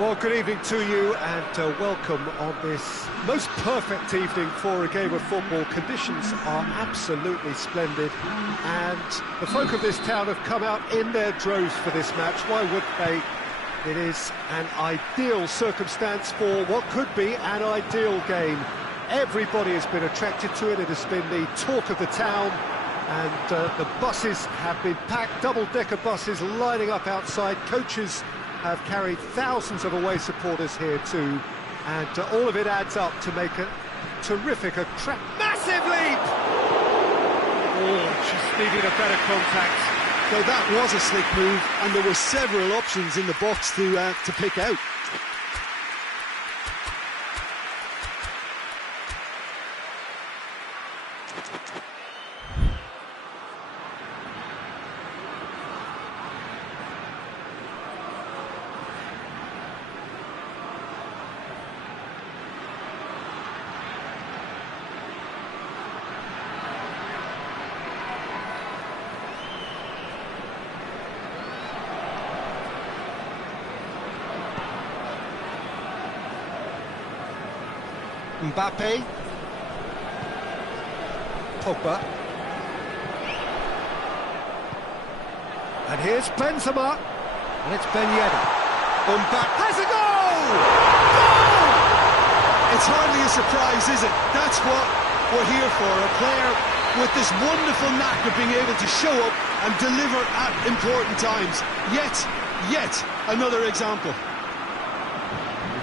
Well, good evening to you and welcome on this most perfect evening for a game of football. Conditions are absolutely splendid and the folk of this town have come out in their droves for this match. Why would they? It is an ideal circumstance for what could be an ideal game. Everybody has been attracted to it. It has been the talk of the town, and the buses have been packed, double-decker buses lining up outside. Coaches have carried thousands of away supporters here too, and all of it adds up to make a terrific, massive leap! Oh, she's needed a better contact. So that was a slick move, and there were several options in the box to pick out. Mbappe, Pogba, and here's Benzema, and it's Ben Yedder. Mbappe has a goal! Goal! It's hardly a surprise, is it? That's what we're here for, a player with this wonderful knack of being able to show up and deliver at important times. Yet another example.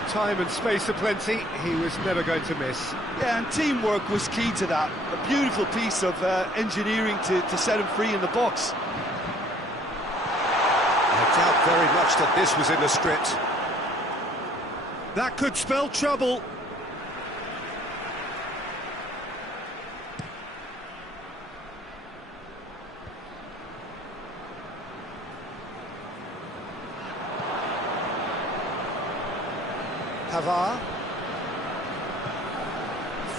Time and space aplenty, he was never going to miss. Yeah, and teamwork was key to that. A beautiful piece of engineering to set him free in the box. I doubt very much that this was in the script. That could spell trouble. Pavard.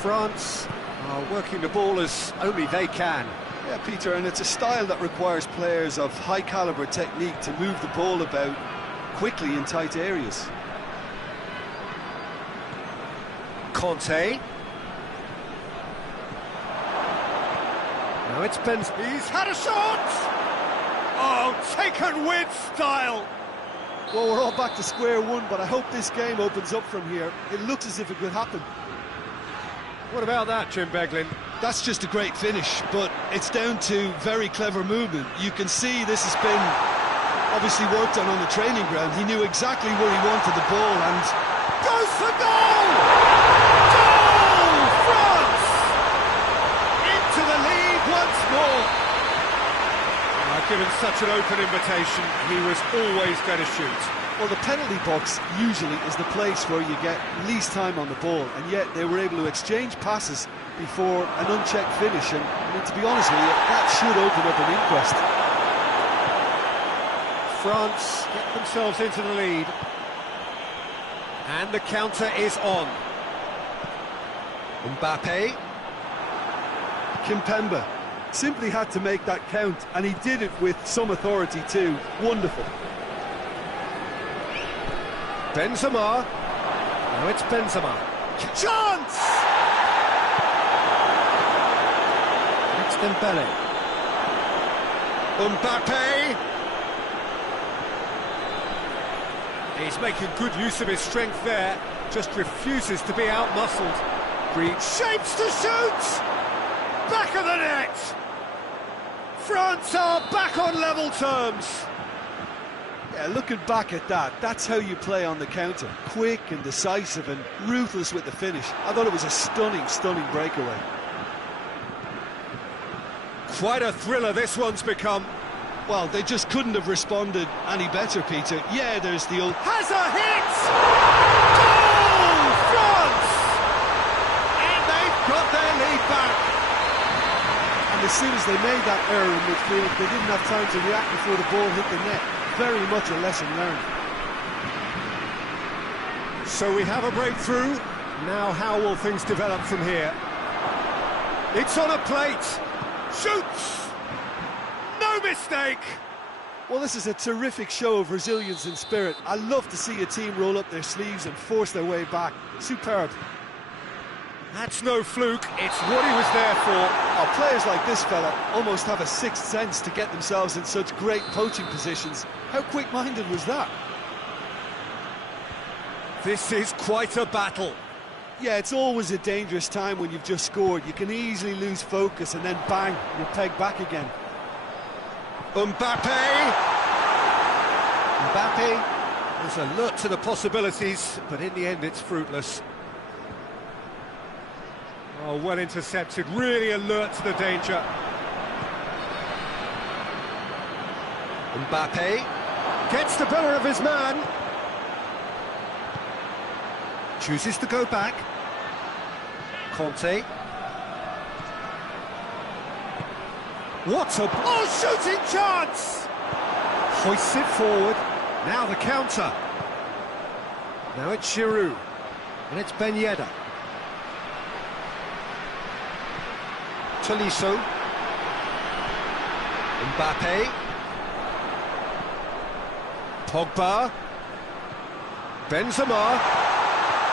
France are working the ball as only they can. Yeah, Peter, and it's a style that requires players of high-caliber technique to move the ball about quickly in tight areas. Conte. Now it's Benzema. He's had a shot! Oh, taken with style! Well, we're all back to square one, but I hope this game opens up from here. It looks as if it could happen. What about that, Jim Beglin? That's just a great finish, but it's down to very clever movement. You can see this has been obviously worked on the training ground. He knew exactly where he wanted the ball and... Goes for goal! Goal! France! Into the lead once more! Given such an open invitation, he was always going to shoot. Well, the penalty box usually is the place where you get least time on the ball, and yet they were able to exchange passes before an unchecked finish, and I mean, to be honest with you, that should open up an inquest. France get themselves into the lead, and the counter is on. Mbappe. Kimpembe simply had to make that count, and he did it with some authority too. Wonderful. Benzema. Now it's Benzema. Chance! It's Dembele. Mbappe. He's making good use of his strength there. Just refuses to be out-muscled. Green shapes to shoot! Back of the net! France are back on level terms. Yeah, looking back at that, that's how you play on the counter. Quick and decisive and ruthless with the finish. I thought it was a stunning breakaway. Quite a thriller this one's become. Well, they just couldn't have responded any better, Peter. Yeah, there's the old... Has a hit! Goal! France! And they've got their lead back. And as soon as they made that error in midfield, they didn't have time to react before the ball hit the net. Very much a lesson learned. So we have a breakthrough. Now how will things develop from here? It's on a plate. Shoots! No mistake! Well, this is a terrific show of resilience and spirit. I love to see a team roll up their sleeves and force their way back. Superb. That's no fluke, it's what he was there for. Oh, players like this fella almost have a sixth sense to get themselves in such great poaching positions. How quick-minded was that? This is quite a battle. Yeah, it's always a dangerous time when you've just scored. You can easily lose focus and then bang, you're pegged back again. Mbappe is alert to the possibilities, but in the end it's fruitless. Oh, well intercepted, really alert to the danger. Mbappe gets the better of his man. Chooses to go back. Conte. What a... Oh, shooting chance! Hoists it forward. Now the counter. Now it's Giroud. And it's Ben Yedder. Tolisso. Mbappe. Pogba. Benzema.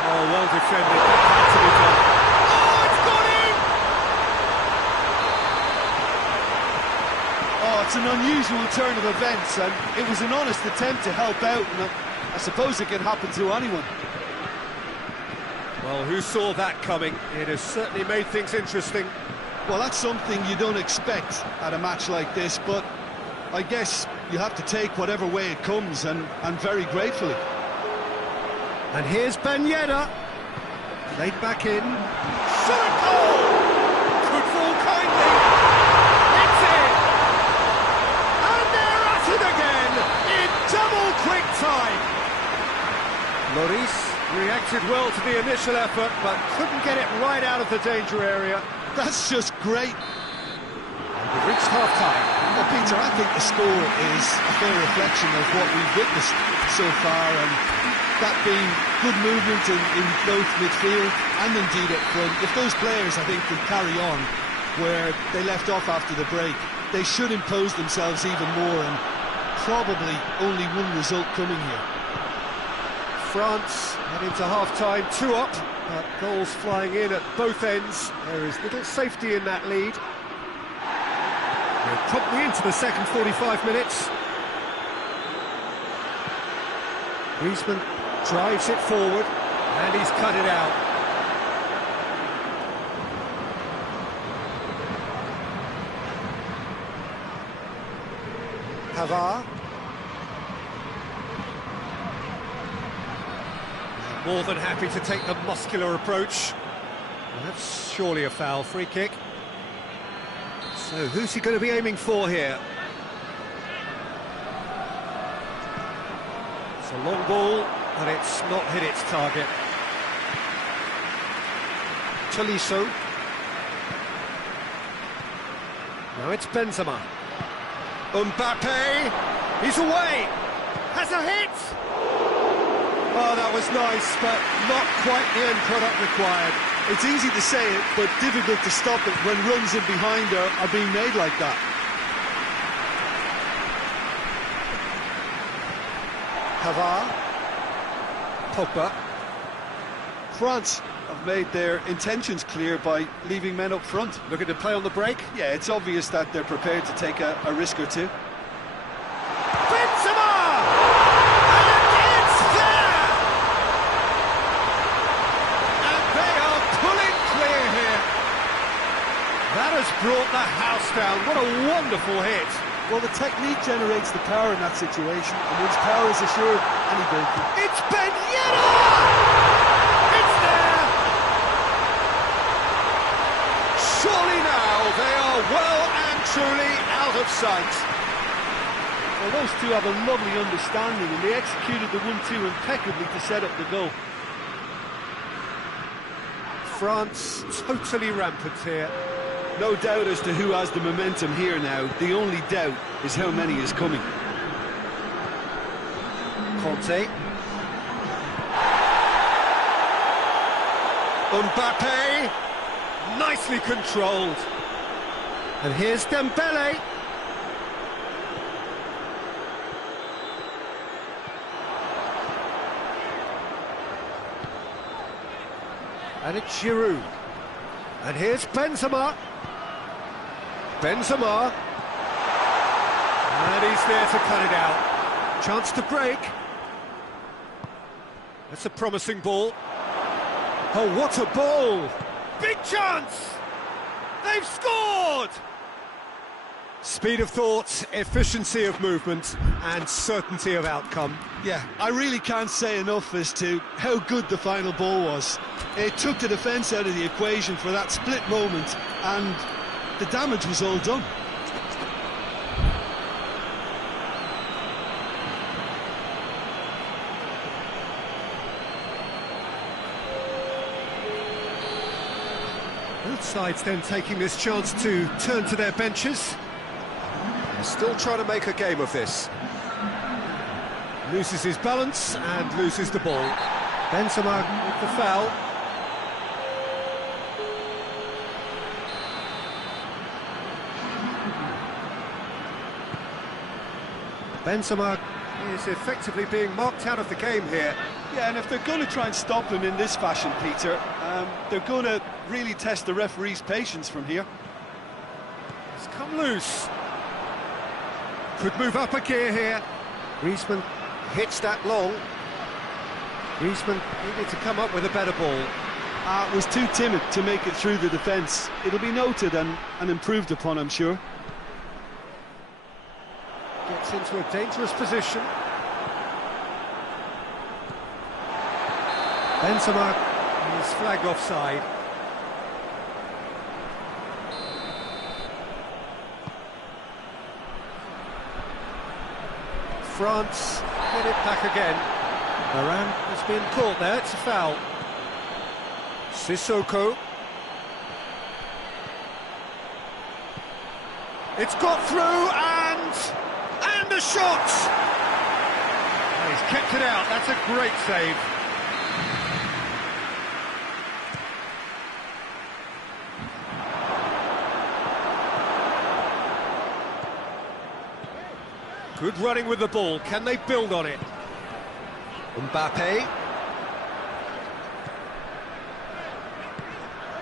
Oh, well defended. That had to be done. Oh, it's gone in! Oh, it's an unusual turn of events, and it was an honest attempt to help out, and I suppose it can happen to anyone. Well, who saw that coming? It has certainly made things interesting. Well, that's something you don't expect at a match like this, but I guess you have to take whatever way it comes, and very gratefully. And here's Ben Yedder. Laid back in. Shot a goal! Could fall kindly. It's in! And they're at it again in double quick time. Lloris reacted well to the initial effort, but couldn't get it right out of the danger area. That's just great. And we've reached half-time. Well, Peter, I think the score is a fair reflection of what we've witnessed so far, and that being good movement in both midfield and indeed up front. If those players, I think, can carry on where they left off after the break, they should impose themselves even more, and probably only one result coming here. France head into half-time, 2 up, but goals flying in at both ends. There is little safety in that lead. We're promptly into the second 45 minutes. Griezmann drives it forward, and he's cut it out. Havard. More than happy to take the muscular approach. Well, that's surely a foul. Free kick. So who's he going to be aiming for here? It's a long ball, but it's not hit its target. Tolisso. Now it's Benzema. Mbappe. He's away. Has a hit. Oh, that was nice, but not quite the end product required. It's easy to say it, but difficult to stop it when runs in behind are being made like that. Havard. Pogba. France have made their intentions clear by leaving men up front. Looking to play on the break. Yeah, it's obvious that they're prepared to take a risk or two. Benzema! And it's there! And they are pulling clear here. That has brought the house down. What a wonderful hit. Well, the technique generates the power in that situation, and once power is assured, any goal can. It's Ben Yedder! It's there! Surely now they are well and truly out of sight. Well, those two have a lovely understanding, and they executed the 1-2 impeccably to set up the goal. France totally rampant here. No doubt as to who has the momentum here now. The only doubt is how many is coming. Conte. Mbappe. Nicely controlled. And here's Dembele. And it's Giroud. And here's Benzema. Benzema. And he's there to cut it out. Chance to break. That's a promising ball. Oh, what a ball! Big chance! They've scored! Speed of thought, efficiency of movement, and certainty of outcome. Yeah, I really can't say enough as to how good the final ball was. It took the defence out of the equation for that split moment, and the damage was all done. Both sides then taking this chance to turn to their benches. They're still trying to make a game of this. Loses his balance and loses the ball. Benzema with the foul. Benzema is effectively being marked out of the game here. Yeah, and if they're going to try and stop him in this fashion, Peter, they're going to really test the referee's patience from here. It's come loose. Could move up a gear here. Griezmann hits that long. Griezmann needed to come up with a better ball. Was too timid to make it through the defence. It'll be noted and improved upon, I'm sure. Gets into a dangerous position. Benzema is flagged offside. France get it back again. Varane has been caught there, it's a foul. Sissoko. It's got through and a shot! Oh, he's kept it out, that's a great save. Good running with the ball, can they build on it? Mbappe.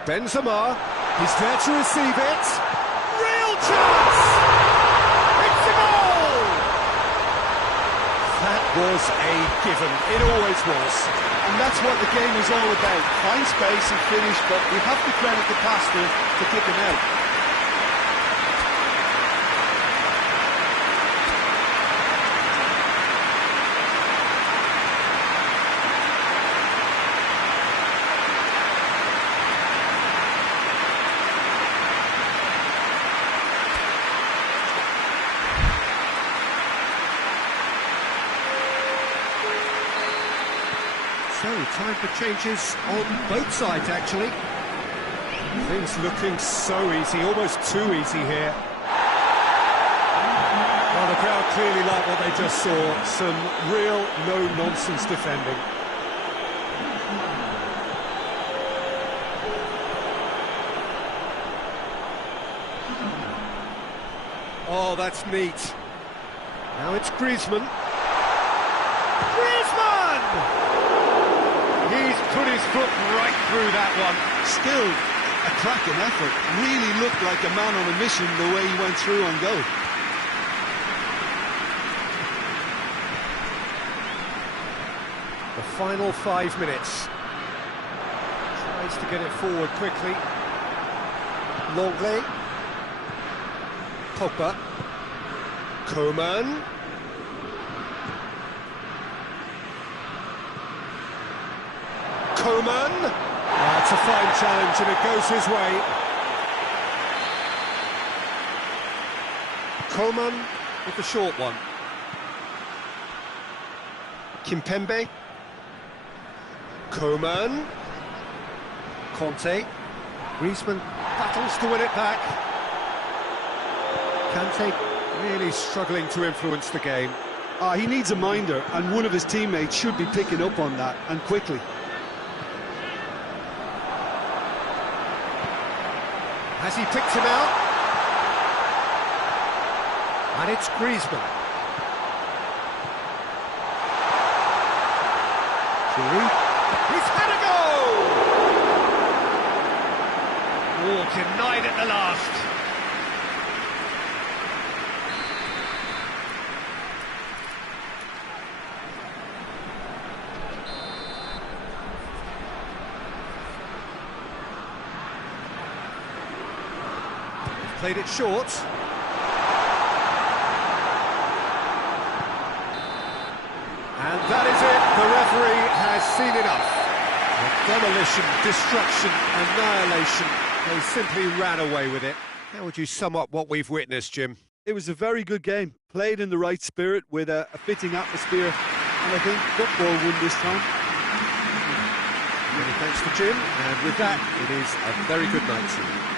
Benzema, he's there to receive it. Real chance! It's a goal! That was a given, it always was. And that's what the game is all about. Find space and finish, but we have to credit the passer to kick him out. So, time for changes on both sides, actually. Things looking so easy, almost too easy here. Well, the crowd clearly like what they just saw. Some real no-nonsense defending. Oh, that's neat. Now it's Griezmann. Griezmann! He's put his foot right through that one. Still a cracking effort. Really looked like a man on a mission the way he went through on goal. The final 5 minutes. Tries to get it forward quickly. Longley. Pogba. Coman. Coman. That's a fine challenge and it goes his way. Coman with the short one. Kimpembe. Coman. Conte. Griezmann battles to win it back. Kante really struggling to influence the game. He needs a minder, and one of his teammates should be picking up on that, and quickly. Has he picked him out? And it's Griezmann. Giroud. He's had a go! Oh, denied at the last. Played it short. And that is it. The referee has seen enough. Demolition, destruction, annihilation. They simply ran away with it. How would you sum up what we've witnessed, Jim? It was a very good game, played in the right spirit with a fitting atmosphere, and I think football won this time. Many thanks to Jim, and with that, it is a very good night to you.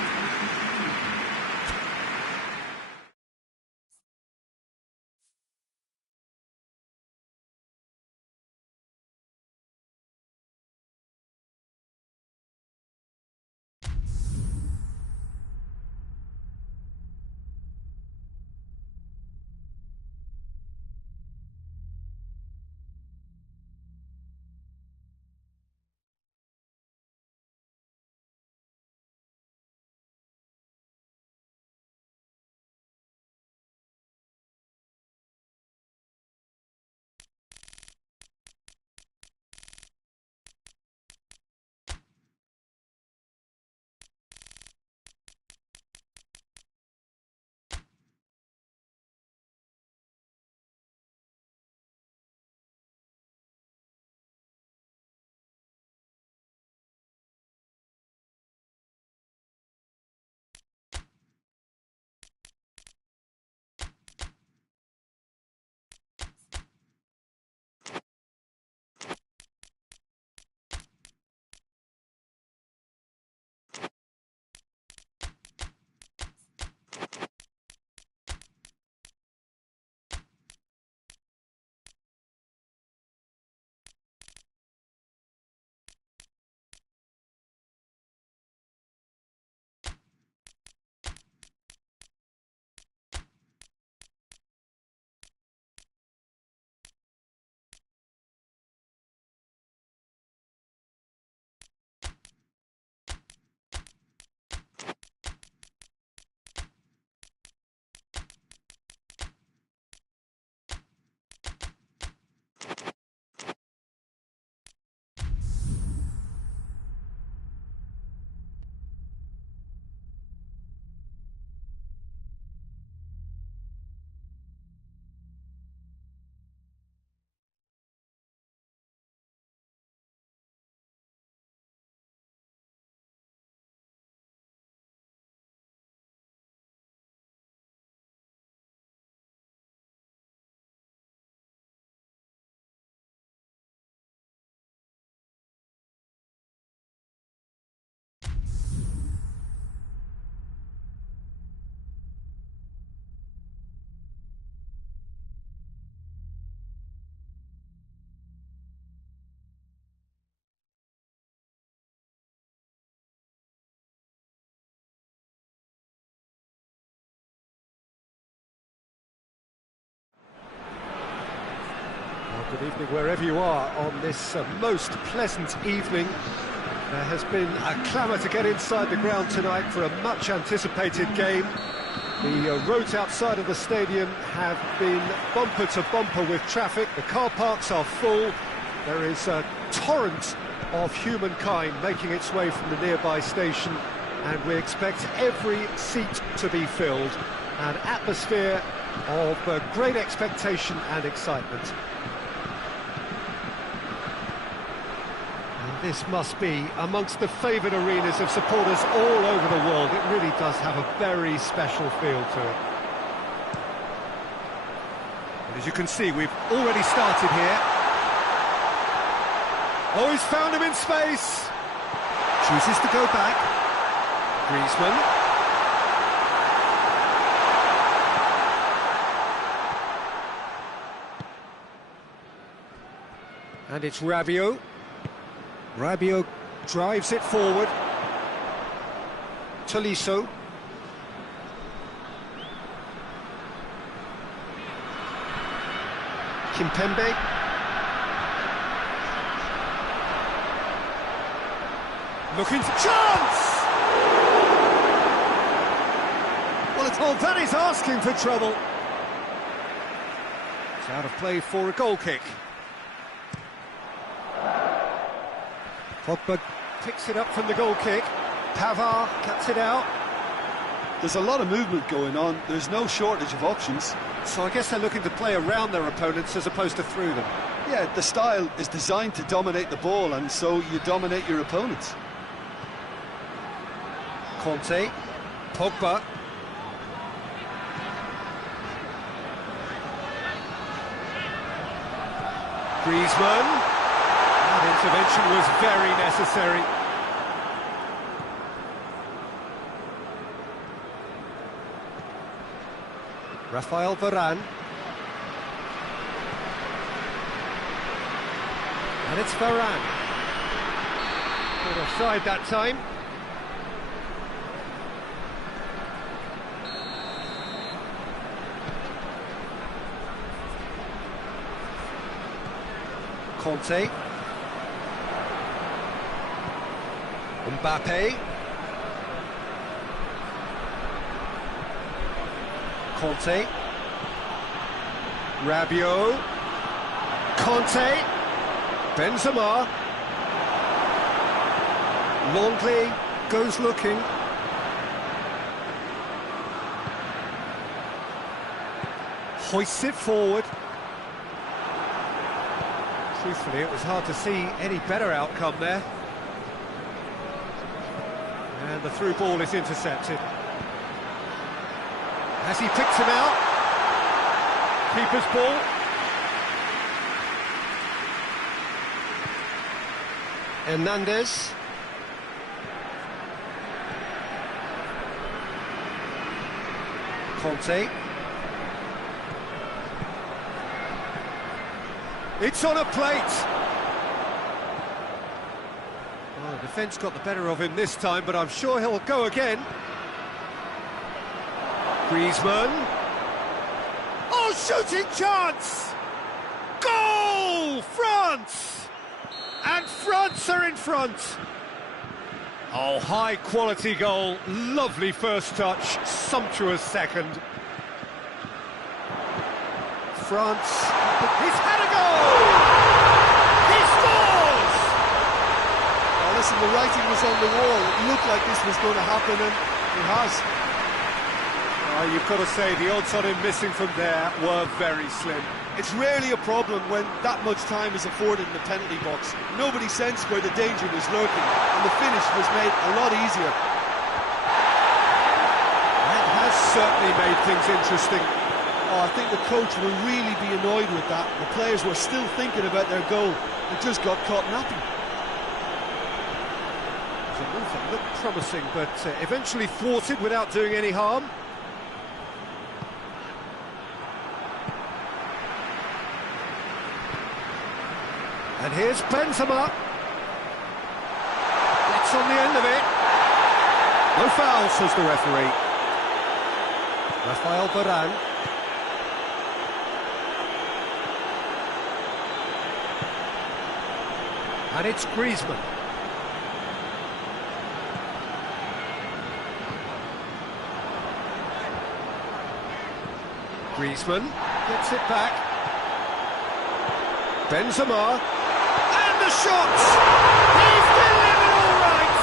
Good evening wherever you are on this most pleasant evening. There has been a clamour to get inside the ground tonight for a much anticipated game. The roads outside of the stadium have been bumper to bumper with traffic. The car parks are full. There is a torrent of humankind making its way from the nearby station, and we expect every seat to be filled. An atmosphere of great expectation and excitement. This must be amongst the favoured arenas of supporters all over the world. It really does have a very special feel to it. And as you can see, we've already started here. Oh, he's found him in space. Chooses to go back. Griezmann. And it's Rabiot. Rabiot drives it forward. Tolisso. Kimpembe. Looking for chance! Well, it's... Oh, that is asking for trouble. It's out of play for a goal kick. Pogba picks it up from the goal kick. Pavard cuts it out. There's a lot of movement going on. There's no shortage of options. So I guess they're looking to play around their opponents as opposed to through them. Yeah, the style is designed to dominate the ball, and so you dominate your opponents. Conte, Pogba. Griezmann. That intervention was very necessary. Rafael Varane. And it's Varane. Not offside that time. Conte. Mbappe. Conte. Rabiot. Conte. Benzema. Longley goes looking. Hoists it forward. Truthfully, it was hard to see any better outcome there. And the through ball is intercepted. As he picks him out. Keeper's ball. Hernandez. Conte. It's on a plate. Well, the defence got the better of him this time, but I'm sure he'll go again. Griezmann. Oh, shooting chance! Goal! France! And France are in front. Oh, high-quality goal. Lovely first touch. Sumptuous second. France. He's had a goal! He scores! Well, listen, the writing was on the wall. It looked like this was going to happen, and it has. You've got to say, the odds on him missing from there were very slim. It's rarely a problem when that much time is afforded in the penalty box. Nobody sensed where the danger was lurking, and the finish was made a lot easier. That has certainly made things interesting. Oh, I think the coach will really be annoyed with that. The players were still thinking about their goal and just got caught napping. It was a move that looked promising, but eventually thwarted without doing any harm. And here's Benzema. Gets on the end of it. No foul, says the referee. Rafael Varane. And it's Griezmann. Griezmann gets it back. Benzema. And the shot! He's delivered all right!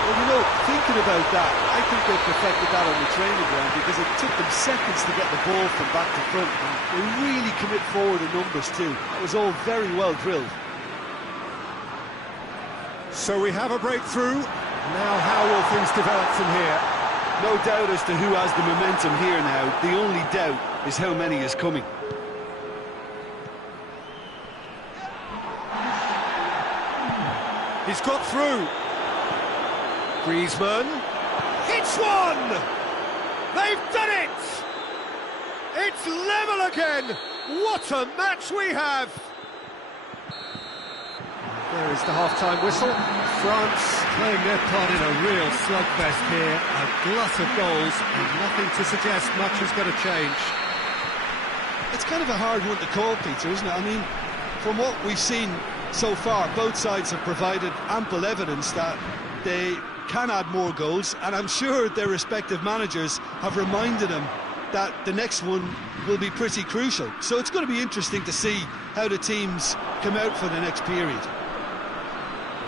Well, you know, thinking about that, I think they perfected that on the training ground because it took them seconds to get the ball from back to front. And they really commit forward in numbers too. That was all very well drilled. So we have a breakthrough. Now how will things develop from here? No doubt as to who has the momentum here now. The only doubt is how many is coming. He's got through. Griezmann. It's one! They've done it! It's level again! What a match we have! There is the half-time whistle. France playing their part in a real slugfest here. A glut of goals and nothing to suggest much is going to change. It's kind of a hard one to call, Peter, isn't it? I mean, from what we've seen so far, both sides have provided ample evidence that they can add more goals, and I'm sure their respective managers have reminded them that the next one will be pretty crucial. So it's going to be interesting to see how the teams come out for the next period.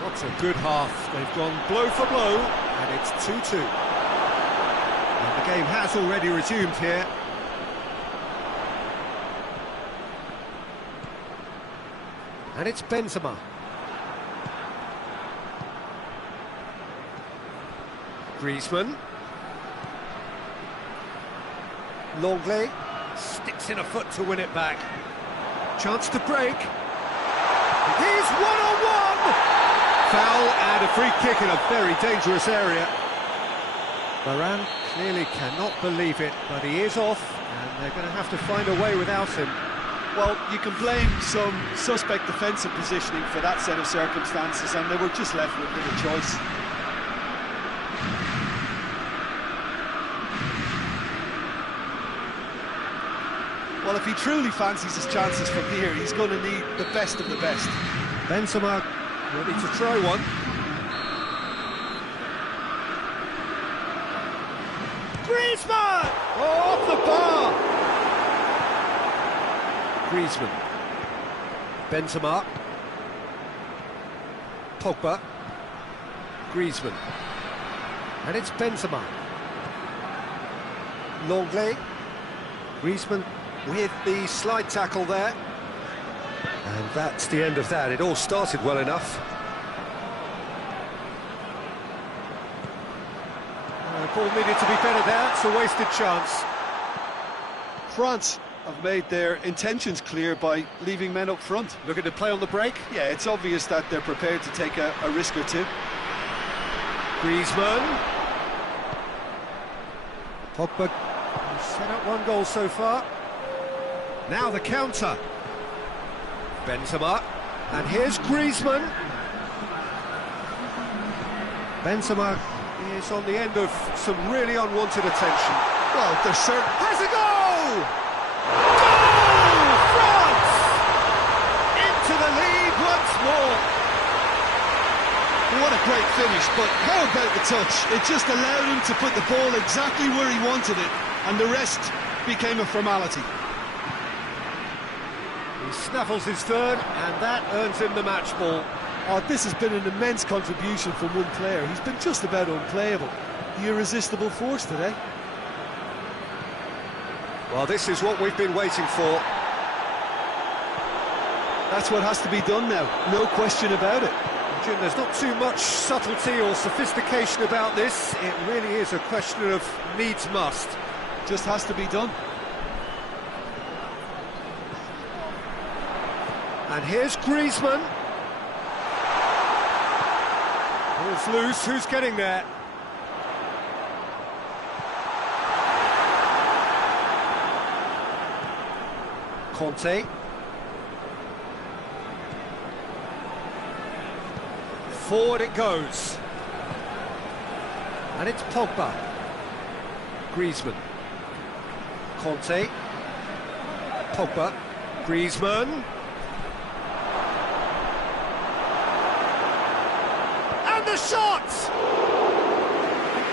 What a good half. They've gone blow for blow, and it's 2-2. And the game has already resumed here. And it's Benzema. Griezmann. Longley sticks in a foot to win it back. Chance to break. Here's one-on-one! Foul and a free kick in a very dangerous area. Varane clearly cannot believe it, but he is off, and they're going to have to find a way without him. Well, you can blame some suspect defensive positioning for that set of circumstances, and they were just left with little choice. Well, if he truly fancies his chances from here, he's going to need the best of the best. Benzema ready to try one. Griezmann! Oh, off the bar! Griezmann. Benzema. Pogba. Griezmann. And it's Benzema. Longley. Griezmann with the slide tackle there. And that's the end of that. It all started well enough. The ball needed to be better there. It's a wasted chance. France have made their intentions clear by leaving men up front. Looking to play on the break. Yeah, it's obvious that they're prepared to take a risk or two. Griezmann. Pogba has set up one goal so far. Now the counter. Benzema. And here's Griezmann. Benzema is on the end of some really unwanted attention. Well, there's certain... Has a goal! Goal! France! Into the lead once more. What a great finish, but how about the touch? It just allowed him to put the ball exactly where he wanted it, and the rest became a formality. He snaffles his third, and that earns him the match ball. Oh, this has been an immense contribution from one player. He's been just about unplayable. The irresistible force today. Well, this is what we've been waiting for. That's what has to be done now, no question about it. Jim, there's not too much subtlety or sophistication about this. It really is a question of needs must. Just has to be done. And here's Griezmann. Ball's loose, who's getting there? Conte. Forward it goes. And it's Pogba. Griezmann. Conte. Pogba. Griezmann. And the shot!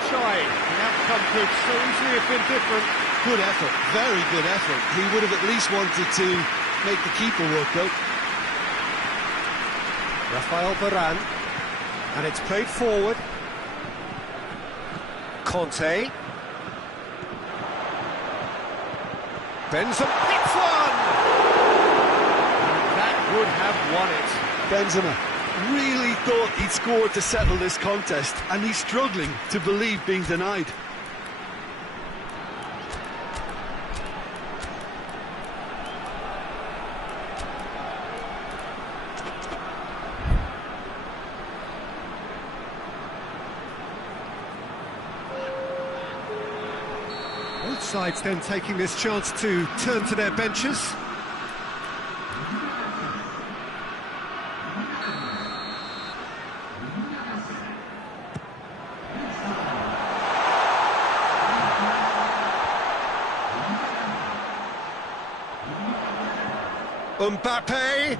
Shy. The outcome could so easily have been different. Good effort, very good effort. He would have at least wanted to make the keeper work out. Rafael Varane. And it's played forward. Conte. Benzema hits one! That would have won it. Benzema really thought he'd scored to settle this contest, and he's struggling to believe being denied. Both sides then taking this chance to turn to their benches. Mbappe!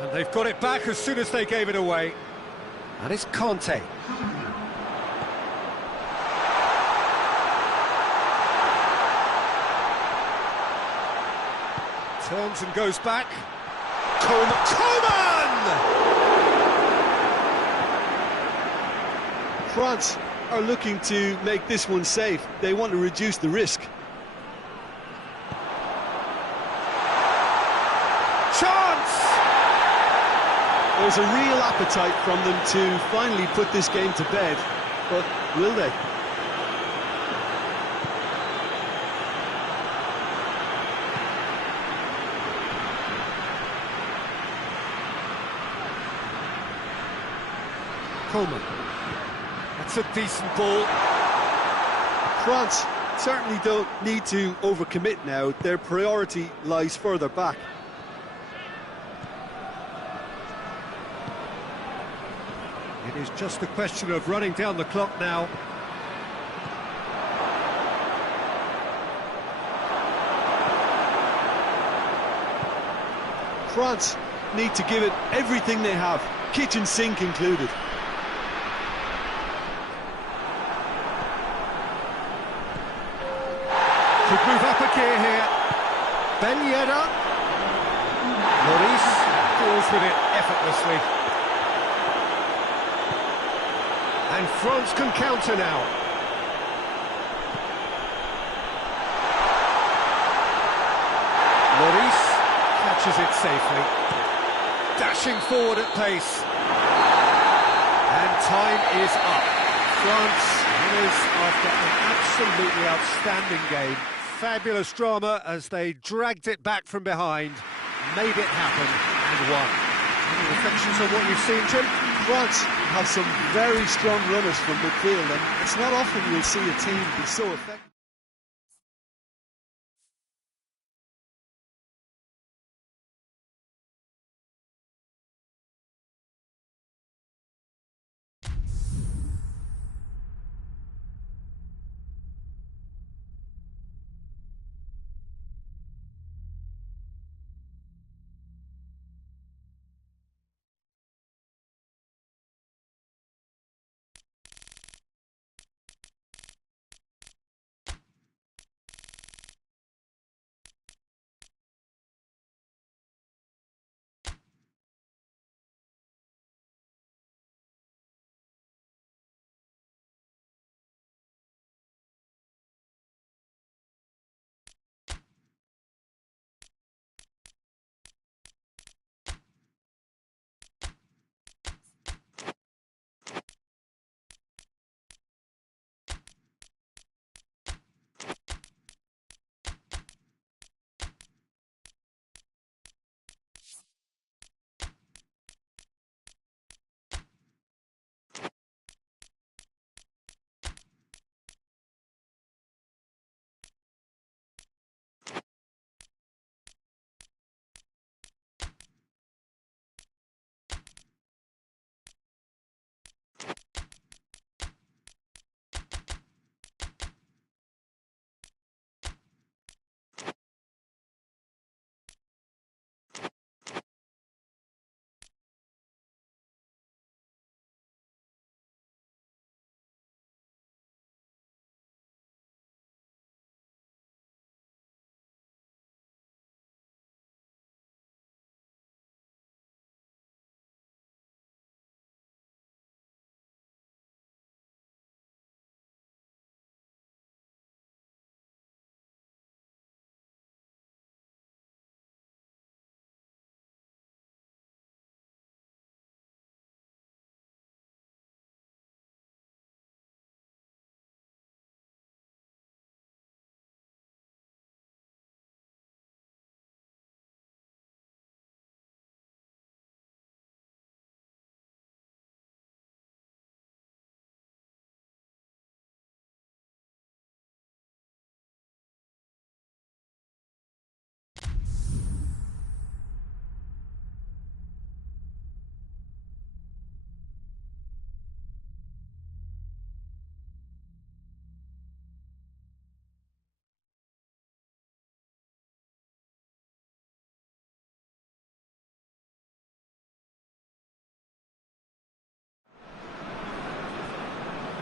And they've got it back as soon as they gave it away. And it's Conte. Turns and goes back. Coman! France are looking to make this one safe. They want to reduce the risk. Chance! There's a real appetite from them to finally put this game to bed, but will they? Coman. That's a decent ball. France certainly don't need to overcommit now. Their priority lies further back. It is just a question of running down the clock now. France need to give it everything they have, kitchen sink included. Could move up a gear here. Ben Yedder. Lloris deals with it effortlessly. And France can counter now. Lloris catches it safely. Dashing forward at pace. And time is up. France winners after an absolutely outstanding game. Fabulous drama as they dragged it back from behind, made it happen and won. Any reflections on what you've seen, Jim? France have some very strong runners from midfield, and it's not often you'll see a team be so effective.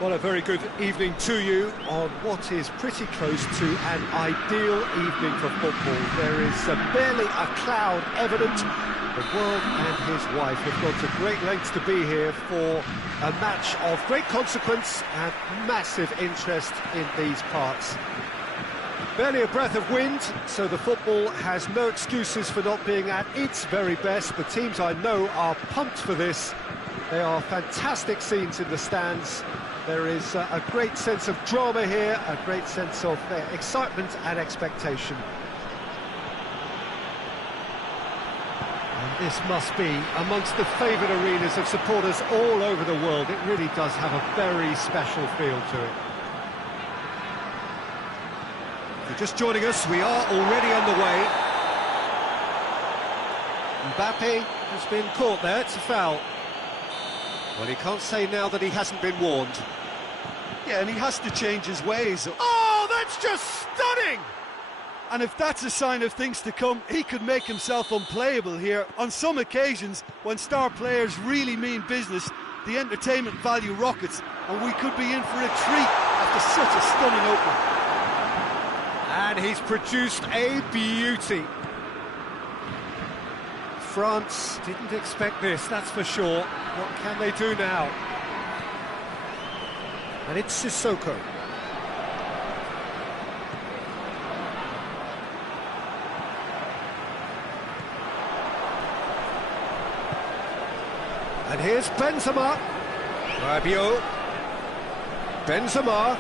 Well, a very good evening to you on what is pretty close to an ideal evening for football. There is barely a cloud evident. The world and his wife have gone to great lengths to be here for a match of great consequence and massive interest in these parts. Barely a breath of wind, so the football has no excuses for not being at its very best. The teams I know are pumped for this. They are fantastic scenes in the stands. There is a great sense of drama here, a great sense of excitement and expectation. And this must be amongst the favoured arenas of supporters all over the world. It really does have a very special feel to it. If you're just joining us, we are already underway. Mbappe has been caught there, it's a foul. Well, he can't say now that he hasn't been warned. Yeah, and he has to change his ways. Oh, that's just stunning! And if that's a sign of things to come, he could make himself unplayable here. On some occasions, when star players really mean business, the entertainment value rockets, and we could be in for a treat after such a stunning opening. And he's produced a beauty. France didn't expect this, that's for sure. What can they do now? And it's Sissoko. And here's Benzema. Rabiot. Benzema.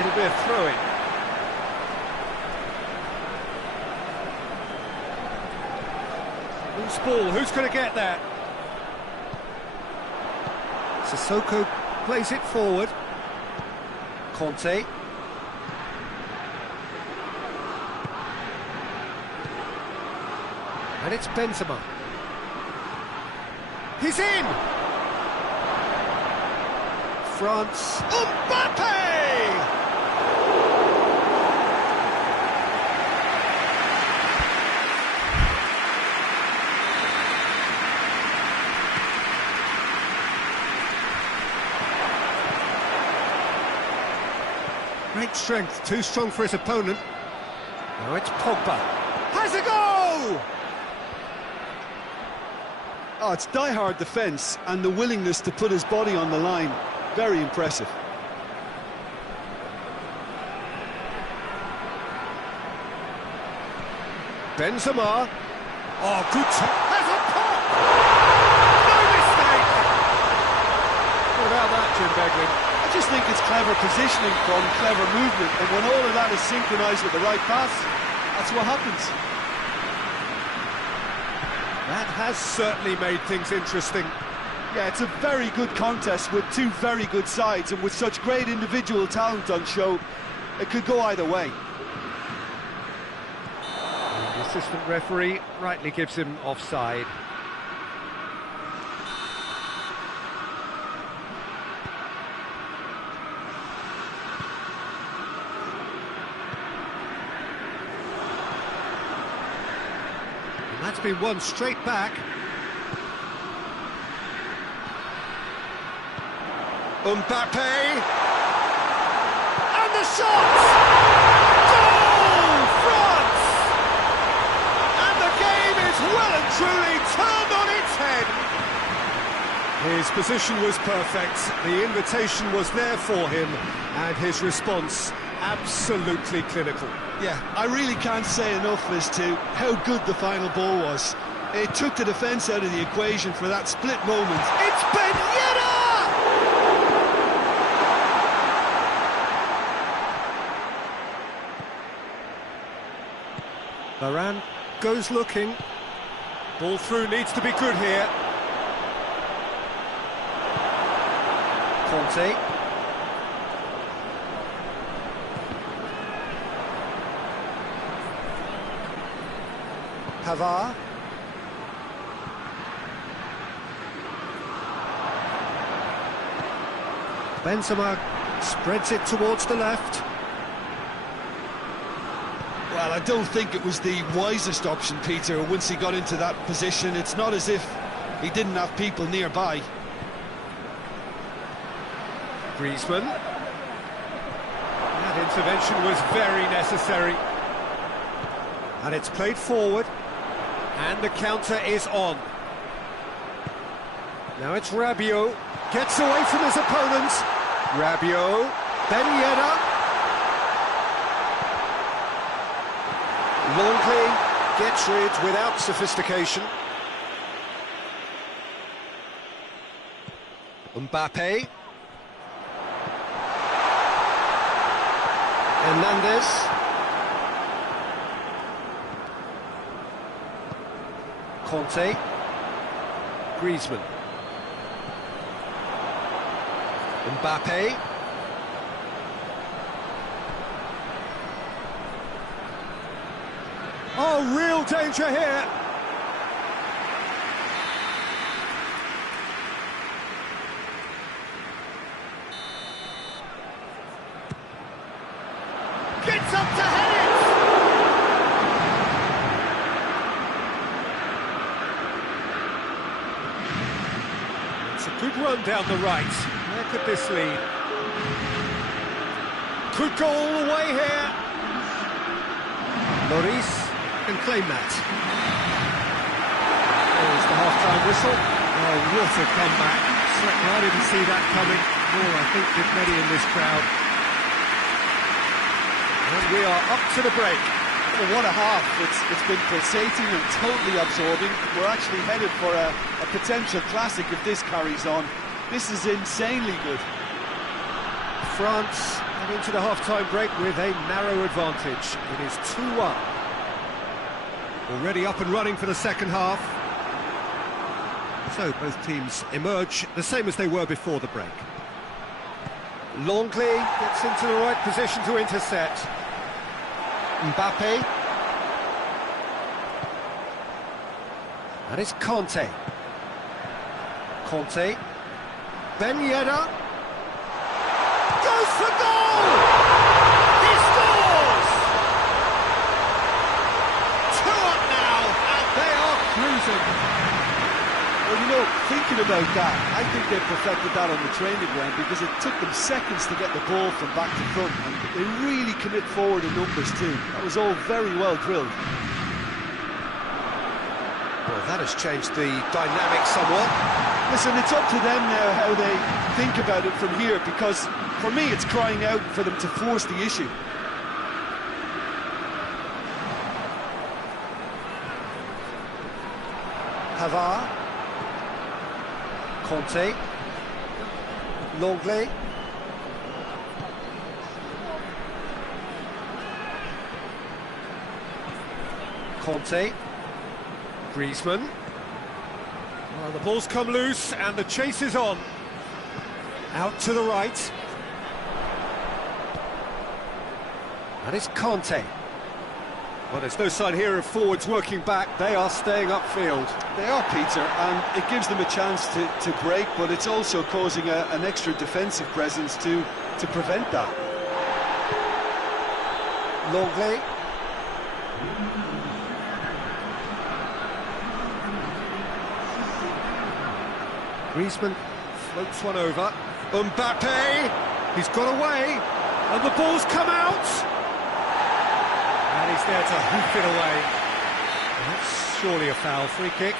It'll be a throw-in. Loose ball, who's going to get that? Sissoko plays it forward. Conte. And it's Benzema. He's in! France. Mbappe! Great strength, too strong for his opponent. Now it's Pogba. Has a go! Oh, it's die-hard defence and the willingness to put his body on the line. Very impressive. Benzema. Oh, good has a pop! No mistake! What about that, Jim Beglin? I just think it's clever positioning from clever movement, and when all of that is synchronised with the right pass, that's what happens. That has certainly made things interesting. Yeah, it's a very good contest with two very good sides, and with such great individual talent on show, it could go either way. And the assistant referee rightly gives him offside. That's been won straight back. Mbappe! And the shot! Goal! France! And the game is well and truly turned on its head. His position was perfect, the invitation was there for him, and his response absolutely clinical. Yeah, I really can't say enough as to how good the final ball was. It took the defence out of the equation for that split moment. It's Ben Yedder! Varane goes looking. Ball through needs to be good here. Conte. Pavard. Benzema spreads it towards the left. Well, I don't think it was the wisest option, Peter, once he got into that position. It's not as if he didn't have people nearby. Griezmann. That intervention was very necessary. And it's played forward. And the counter is on. Now it's Rabiot. Gets away from his opponents. Rabiot. Ben Yedder. Longley gets rid without sophistication. Mbappe. Hernandez. Conte. Griezmann. Mbappe. Oh, real danger here. Gets up to head it! It's a good run down the right. Where could this lead? Could go all the way here. Lloris can claim that. There's the half-time whistle. Oh, what a comeback. I didn't see that coming. Nor, I think, did many in this crowd. And we are up to the break. Well, what a half. It's been pulsating and totally absorbing. We're actually headed for a potential classic if this carries on. This is insanely good. France head into the half-time break with a narrow advantage. It is 2-1. Already up and running for the second half. So both teams emerge the same as they were before the break. Longley gets into the right position to intercept. Mbappe. And it's Conte. Conte. Ben Yedder. Goes for goal! He scores! 2 up now, and they are cruising. Well, you know, thinking about that, I think they perfected that on the training ground because it took them seconds to get the ball from back to front, and they really commit forward in numbers too. That was all very well drilled. Well, that has changed the dynamic somewhat. Listen, it's up to them now how they think about it from here, because for me it's crying out for them to force the issue. Pavard. Conte. Longley. Conte. Griezmann. Well, the ball's come loose and the chase is on. Out to the right. And it's Conte. Well, there's no sign here of forwards working back. They are staying upfield. They are, Peter, and it gives them a chance to break, but it's also causing an extra defensive presence to prevent that. Longley. Griezmann floats one over. Mbappe! He's got away, and the ball's come out! And he's there to hoof it away. That's surely a foul. Free kick.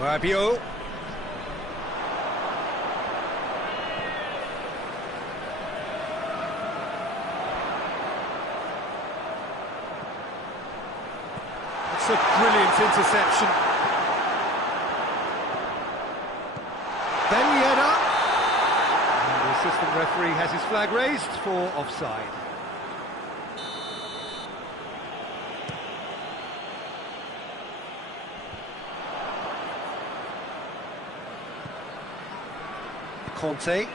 Rabiot. It's a brilliant interception. Ben Yedder. And the assistant referee has his flag raised for offside. Conte.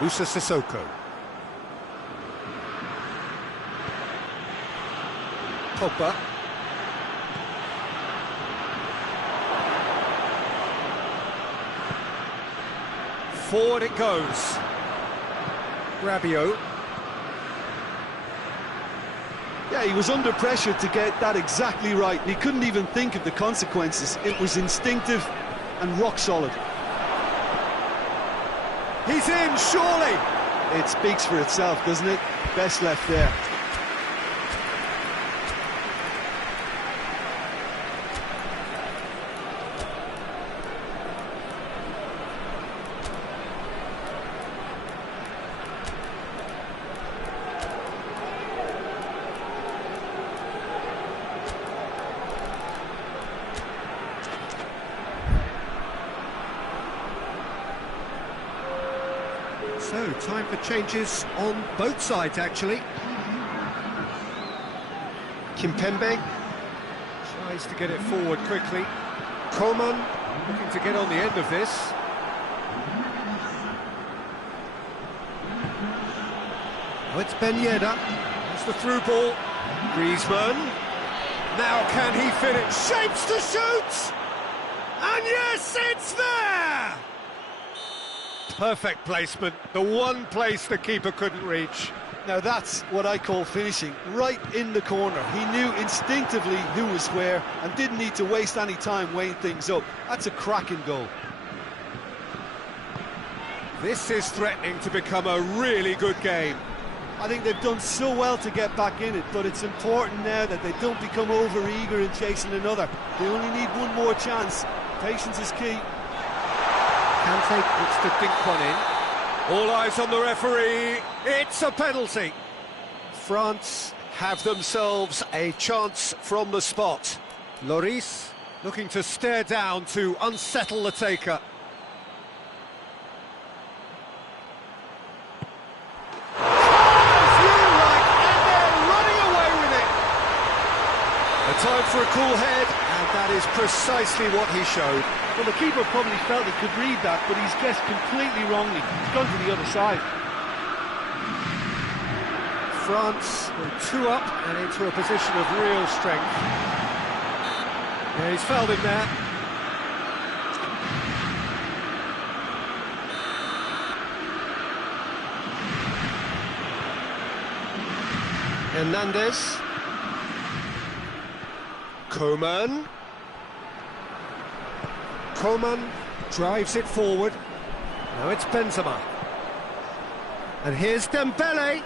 Musa Sissoko. Pogba. Forward it goes. Rabiot. Yeah, he was under pressure to get that exactly right. He couldn't even think of the consequences. It was instinctive and rock solid. He's in, surely! It speaks for itself, doesn't it? Best left there. So, time for changes on both sides, actually. Kimpembe tries to get it forward quickly. Coman looking to get on the end of this. Oh, it's Ben Yedder. That's the through ball. Griezmann. Now can he finish? Shapes to shoot! And yes, it's there! Perfect placement, the one place the keeper couldn't reach. Now that's what I call finishing, right in the corner. He knew instinctively who was where and didn't need to waste any time weighing things up. That's a cracking goal. This is threatening to become a really good game. I think they've done so well to get back in it, but it's important now that they don't become over-eager in chasing another. They only need one more chance. Patience is key. Kante looks to dink one in. All eyes on the referee. It's a penalty. France have themselves a chance from the spot. Lloris looking to stare down to unsettle the taker. Time for a cool head, and that is precisely what he showed. Well, the keeper probably felt he could read that, but he's guessed completely wrongly. He's gone to the other side. France will 2 up and into a position of real strength. Yeah, he's fouled him there. Hernandez. Coman drives it forward. Now it's Benzema. And here's Dembele.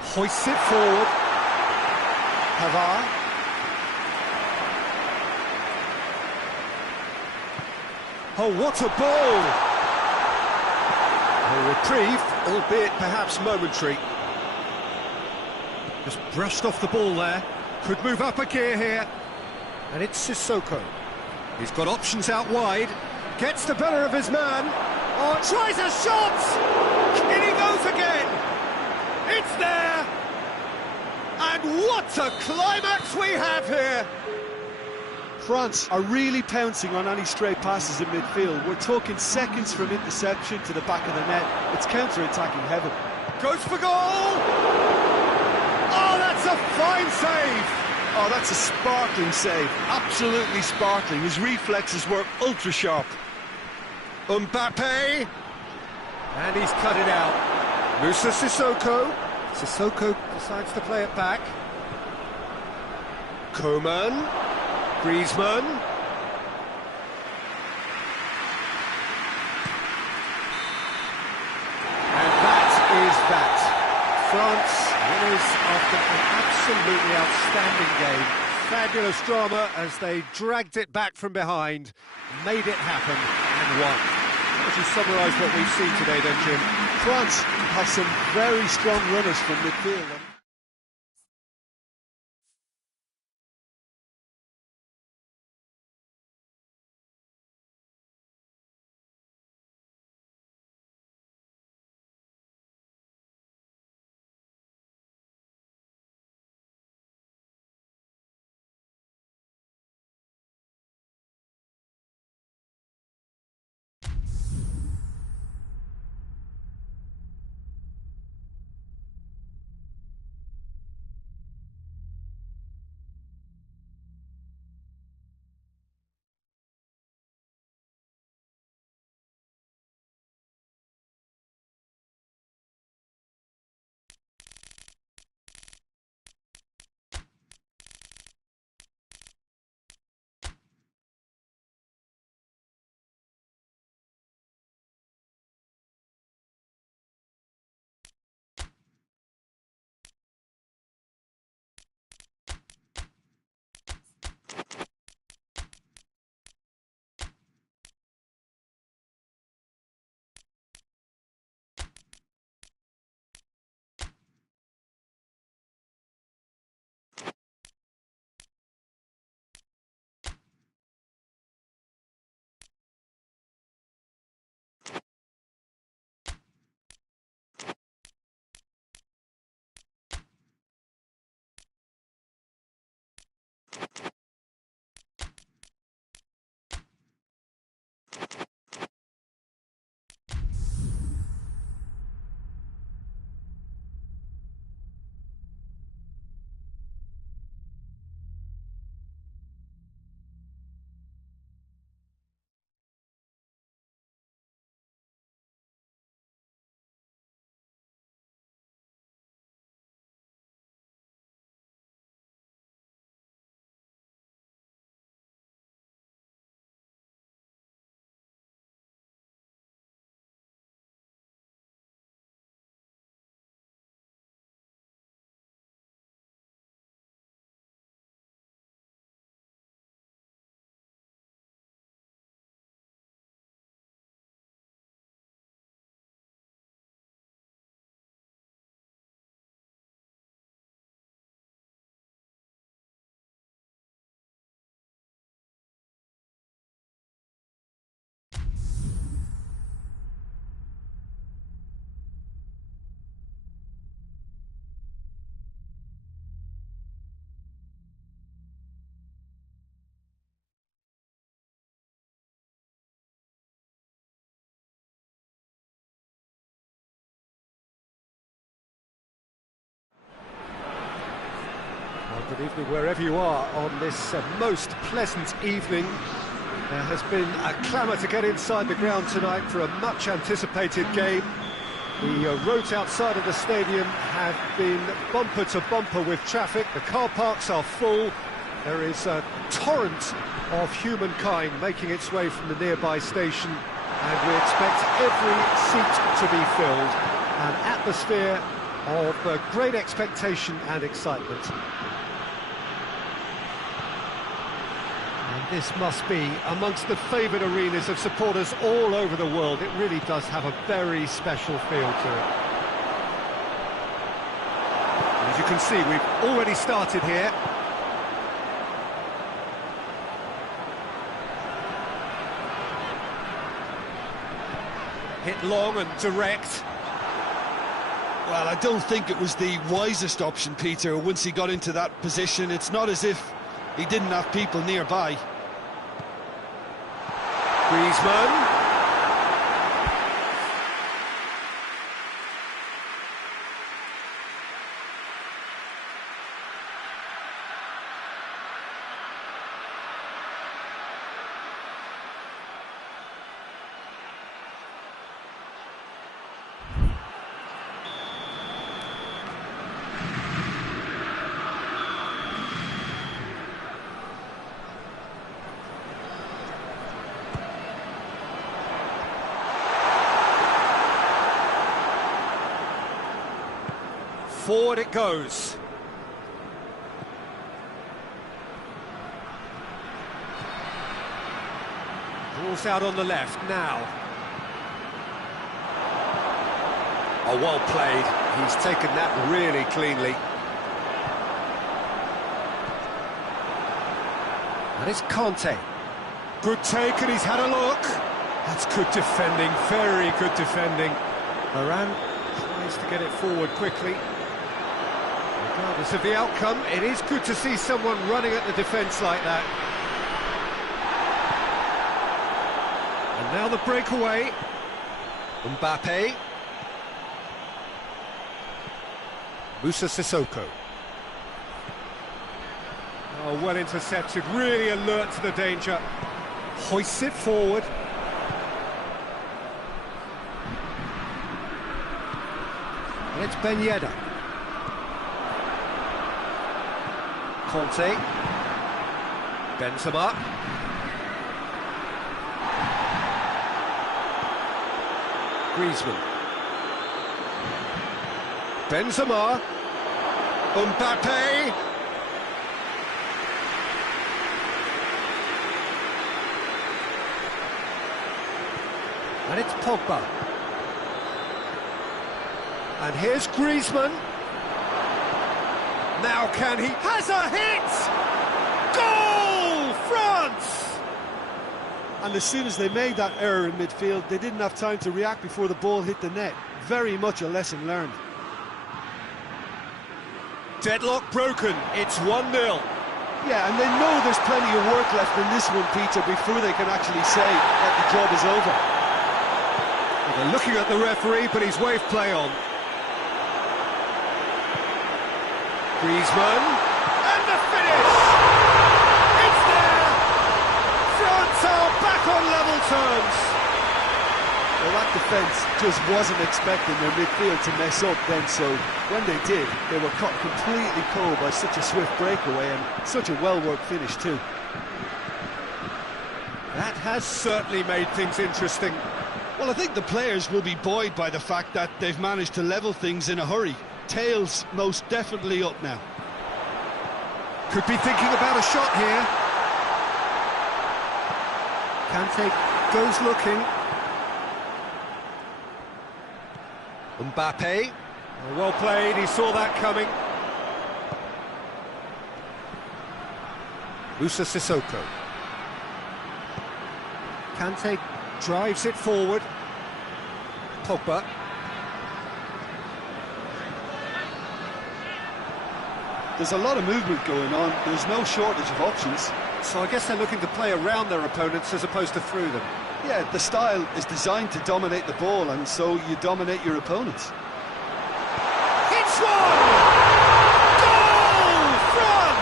Hoists it forward. Pavard. Oh, what a ball! A reprieve, albeit perhaps momentary. Just brushed off the ball there. Could move up a gear here. And it's Sissoko. He's got options out wide. Gets the better of his man. Oh, tries a shot! In he goes again! It's there! And what a climax we have here! France are really pouncing on any stray passes in midfield. We're talking seconds from interception to the back of the net. It's counter-attacking heaven. Goes for goal! Oh, that's a fine save! Oh, that's a sparkling save. Absolutely sparkling. His reflexes were ultra-sharp. Mbappe! And he's cut it out. Moussa Sissoko. Sissoko decides to play it back. Coman. Griezmann. And that is that. France winners after an absolutely outstanding game. Fabulous drama as they dragged it back from behind, made it happen and won. How would you summarise what we've seen today then, Jim? France have some very strong runners from midfield. Well, good evening wherever you are on this most pleasant evening. There has been a clamour to get inside the ground tonight for a much anticipated game. The roads outside of the stadium have been bumper to bumper with traffic. The car parks are full. There is a torrent of humankind making its way from the nearby station, and we expect every seat to be filled. An atmosphere of great expectation and excitement. And this must be amongst the favoured arenas of supporters all over the world. It really does have a very special feel to it. As you can see, we've already started here. Hit long and direct. Well, I don't think it was the wisest option, Peter, once he got into that position. It's not as if he didn't have people nearby. Griezmann. Forward it goes. Ball's out on the left now. Oh, well played. He's taken that really cleanly. And it's Conte. Good take, and he's had a look. That's good defending, very good defending. Varane tries to get it forward quickly. Regardless of the outcome, it is good to see someone running at the defence like that. And now the breakaway. Mbappe. Moussa Sissoko. Oh, well intercepted, really alert to the danger. Hoists it forward. And it's Ben Yedder. Conte. Benzema. Griezmann. Benzema. Mbappe. And it's Pogba. And here's Griezmann. Now can he? Has a hit! Goal! France! And as soon as they made that error in midfield, they didn't have time to react before the ball hit the net. Very much a lesson learned. Deadlock broken. It's 1-0. Yeah, and they know there's plenty of work left in this one, Peter, before they can actually say that the job is over. Well, they're looking at the referee, but he's waved play on. Griezmann, and the finish! It's there! France are back on level terms! Well, that defence just wasn't expecting their midfield to mess up then, so when they did, they were caught completely cold by such a swift breakaway and such a well-worked finish too. That has certainly made things interesting. Well, I think the players will be buoyed by the fact that they've managed to level things in a hurry. Tails most definitely up now. Could be thinking about a shot here. Kante goes looking. Mbappe. Well played, he saw that coming. Moussa Sissoko. Kante drives it forward. Pogba. There's a lot of movement going on. There's no shortage of options. So I guess they're looking to play around their opponents as opposed to through them. Yeah, the style is designed to dominate the ball, and so you dominate your opponents. It's one! Goal! France!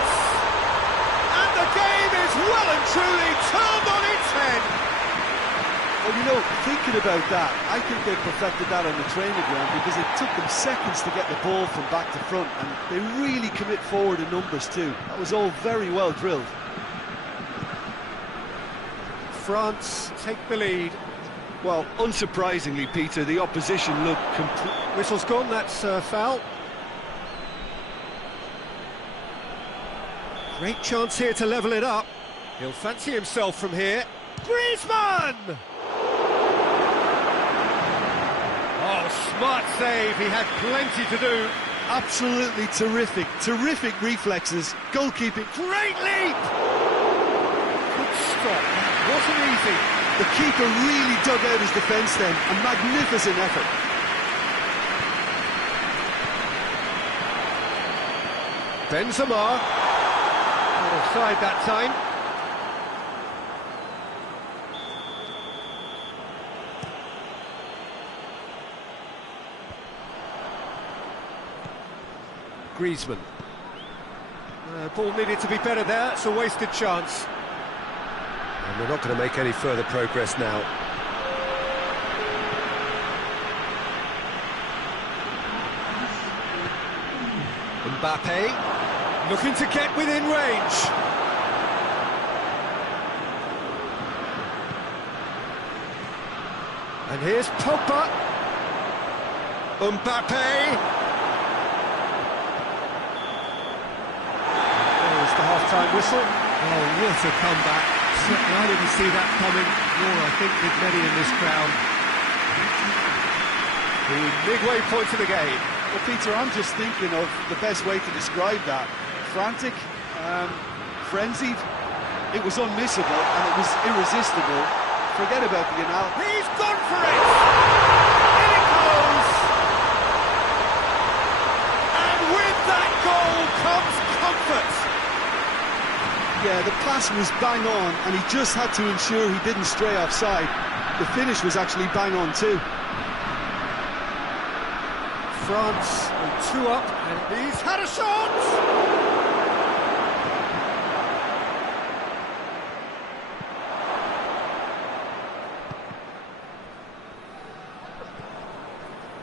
about that. I think they perfected that on the training ground because it took them seconds to get the ball from back to front, and they really commit forward in numbers too. That was all very well drilled. France take the lead. Well, unsurprisingly, Peter, the opposition looked complete. Whistle's gone, that's foul. Great chance here to level it up. He'll fancy himself from here. Griezmann! Oh, smart save, he had plenty to do. Absolutely terrific reflexes, goalkeeping. Great leap! Good stop, wasn't easy. The keeper really dug out his defence then, a magnificent effort. Benzema, not offside that time. Griezmann. Ball needed to be better there, it's a wasted chance. And they're not going to make any further progress now. Mbappe, looking to get within range. And here's Pogba. Mbappe. There's the half-time whistle. Oh, what a comeback. I didn't see that coming, nor I think did many in this crowd. The midway point of the game. Well, Peter, I'm just thinking of the best way to describe that. Frantic, frenzied. It was unmissable and it was irresistible. Forget about the analysis. He's gone for it! In it goes! And with that goal comes comfort. Yeah, the pass was bang on, and he just had to ensure he didn't stray offside. The finish was actually bang on too. France are 2 up, and he's had a shot!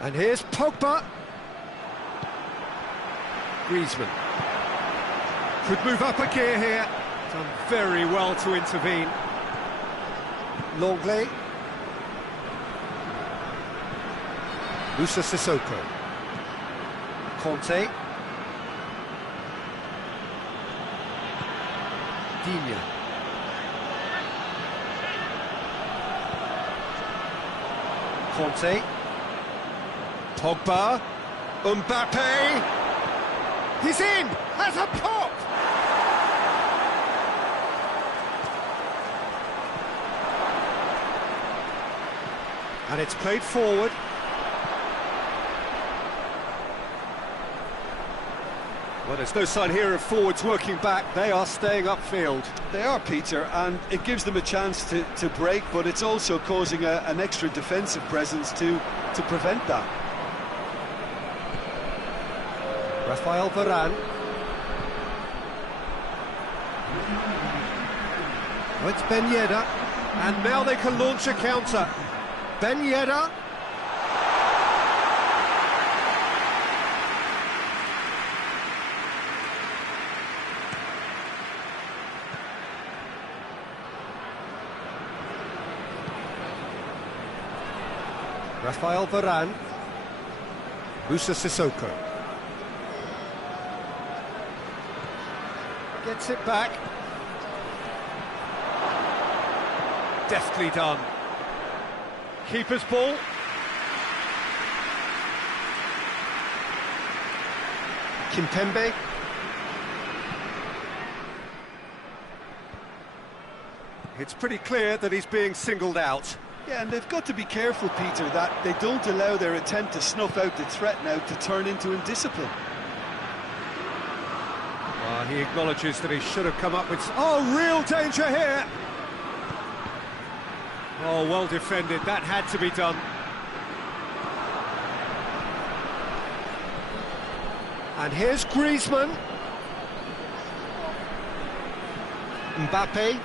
And here's Pogba. Griezmann. Could move up a gear here. Done very well to intervene. Longley. Moussa Sissoko. Conte. Digne. Conte. Pogba. Mbappe. He's in! Has a pop! And it's played forward. Well, there's no sign here of forwards working back. They are staying upfield. They are, Peter, and it gives them a chance to break, but it's also causing an extra defensive presence to prevent that. Rafael Varane. Oh, it's Ben Yedder. And now they can launch a counter. Ben Yedder. Rafael Varane. Moussa Sissoko. Gets it back. Deftly done. Keeper's ball. Kimpembe. It's pretty clear that he's being singled out. Yeah, and they've got to be careful, Peter, that they don't allow their attempt to snuff out the threat now to turn into indiscipline. He acknowledges that he should have come up with... Oh, real danger here! Oh, well defended. That had to be done. And here's Griezmann. Mbappe.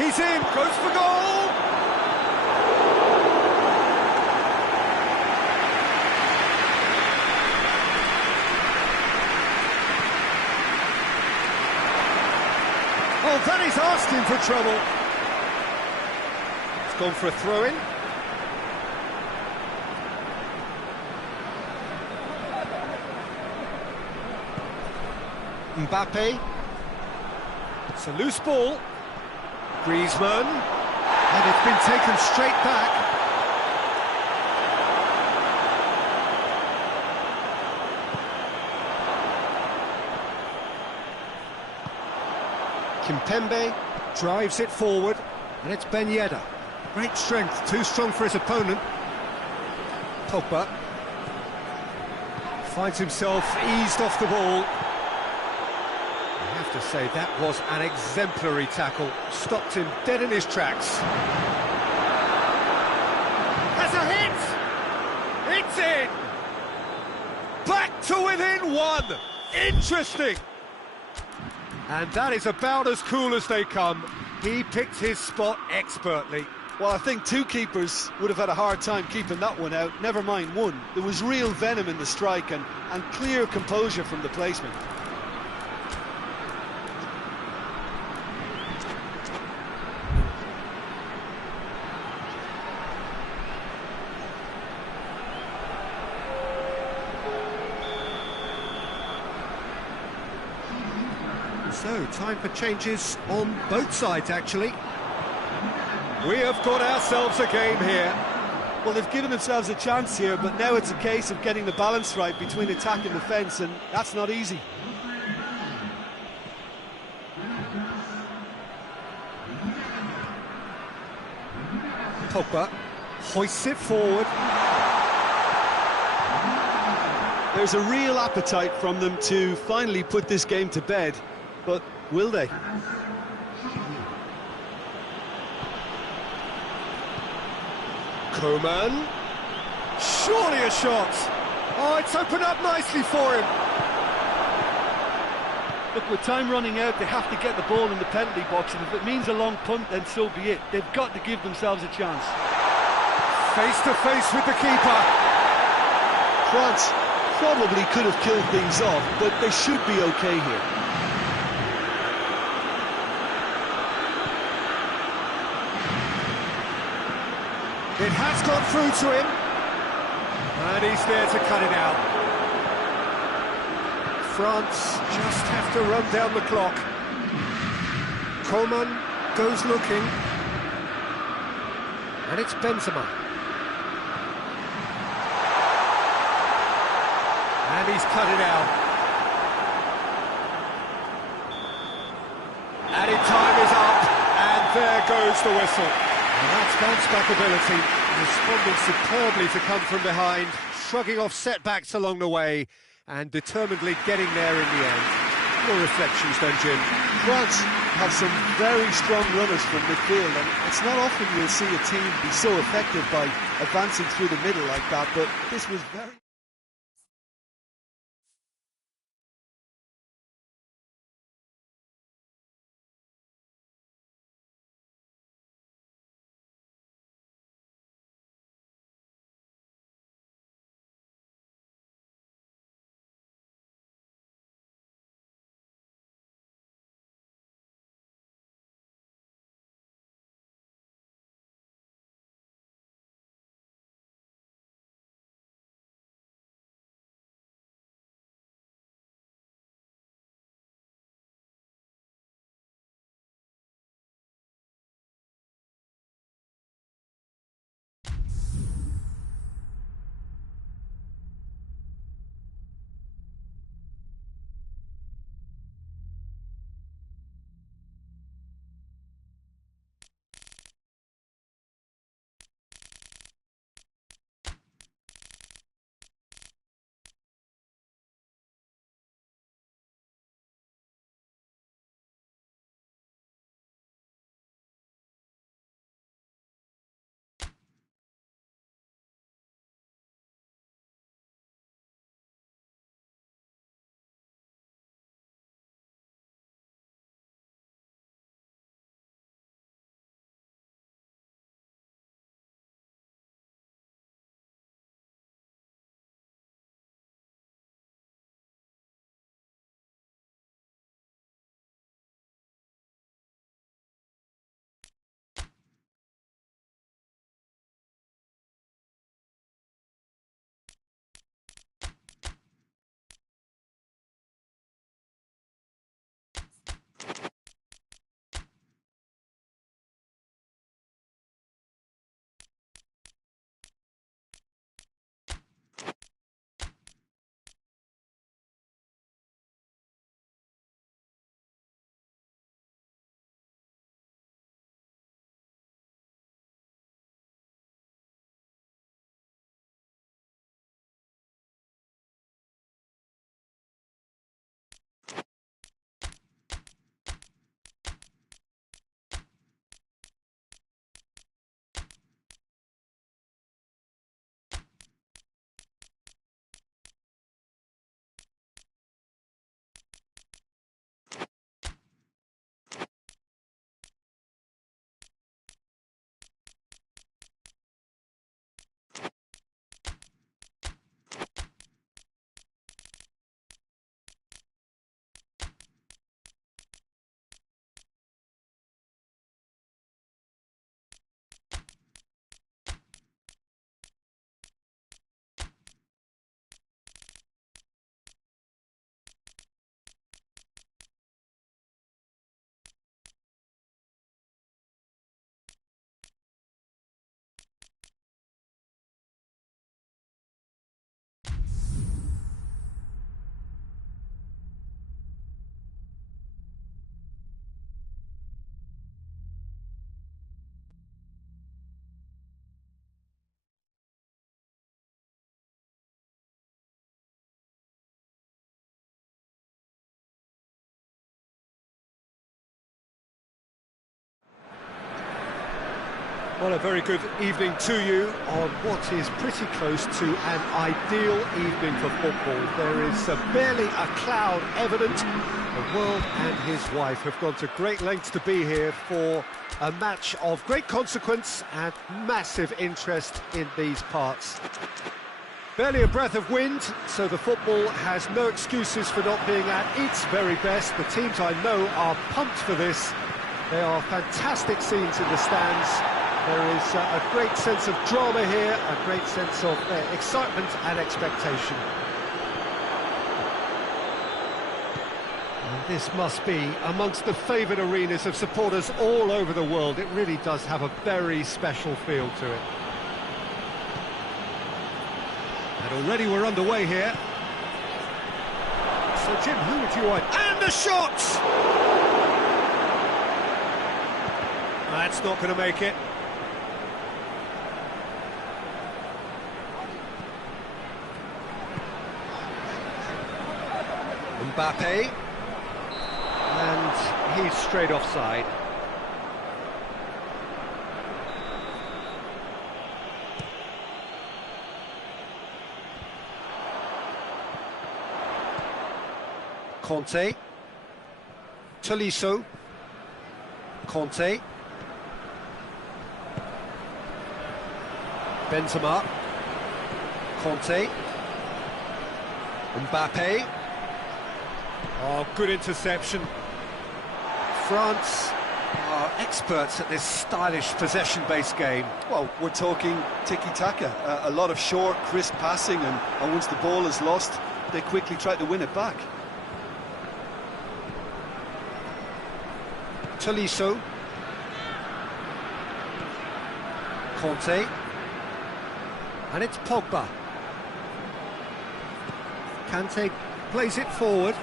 He's in, goes for goal! Oh, that is asking for trouble. It's gone for a throw-in. Mbappe. It's a loose ball. Griezmann. And it's been taken straight back. Kimpembe drives it forward, and it's Ben Yedder. Great strength, too strong for his opponent. Pogba finds himself eased off the ball. I have to say, that was an exemplary tackle. Stopped him dead in his tracks. Has a hit! It's in! Back to within one! Interesting! And that is about as cool as they come. He picked his spot expertly. Well, I think two keepers would have had a hard time keeping that one out, never mind one. There was real venom in the strike and clear composure from the placement. So, time for changes on both sides, actually. We have got ourselves a game here. Well, they've given themselves a chance here, but now it's a case of getting the balance right between attack and defence, and that's not easy. Pogba hoists it forward. There's a real appetite from them to finally put this game to bed, but will they? Koeman. Surely a shot. Oh, it's opened up nicely for him. Look, with time running out, they have to get the ball in the penalty box, and if it means a long punt, then so be it. They've got to give themselves a chance. Face to face with the keeper. France probably could have killed things off, but they should be okay here. It has gone through to him, and he's there to cut it out. France just have to run down the clock. Koeman goes looking, and it's Benzema. And he's cut it out. Added time is up, and there goes the whistle. And that's bounce-back ability, responding superbly to come from behind, shrugging off setbacks along the way, and determinedly getting there in the end. More reflections then, Jim. France have some very strong runners from midfield, and it's not often you'll see a team be so effective by advancing through the middle like that, but this was very... Well, a very good evening to you on what is pretty close to an ideal evening for football. There is barely a cloud evident. The world and his wife have gone to great lengths to be here for a match of great consequence and massive interest in these parts. Barely a breath of wind, so the football has no excuses for not being at its very best. The teams I know are pumped for this. There are fantastic scenes in the stands. There is a great sense of drama here, a great sense of excitement and expectation. And this must be amongst the favoured arenas of supporters all over the world. It really does have a very special feel to it. And already we're underway here. So Jim, who would you like? And the shot! That's not going to make it. Mbappe, and he's straight offside. Conte, Tolisso, Conte, Benzema, Conte, Mbappe. Oh, good interception. France are experts at this stylish possession-based game. Well, we're talking tiki-taka, a lot of short, crisp passing, and once the ball is lost, they quickly try to win it back. Tolisso, Conte, and it's Pogba. Kante plays it forward.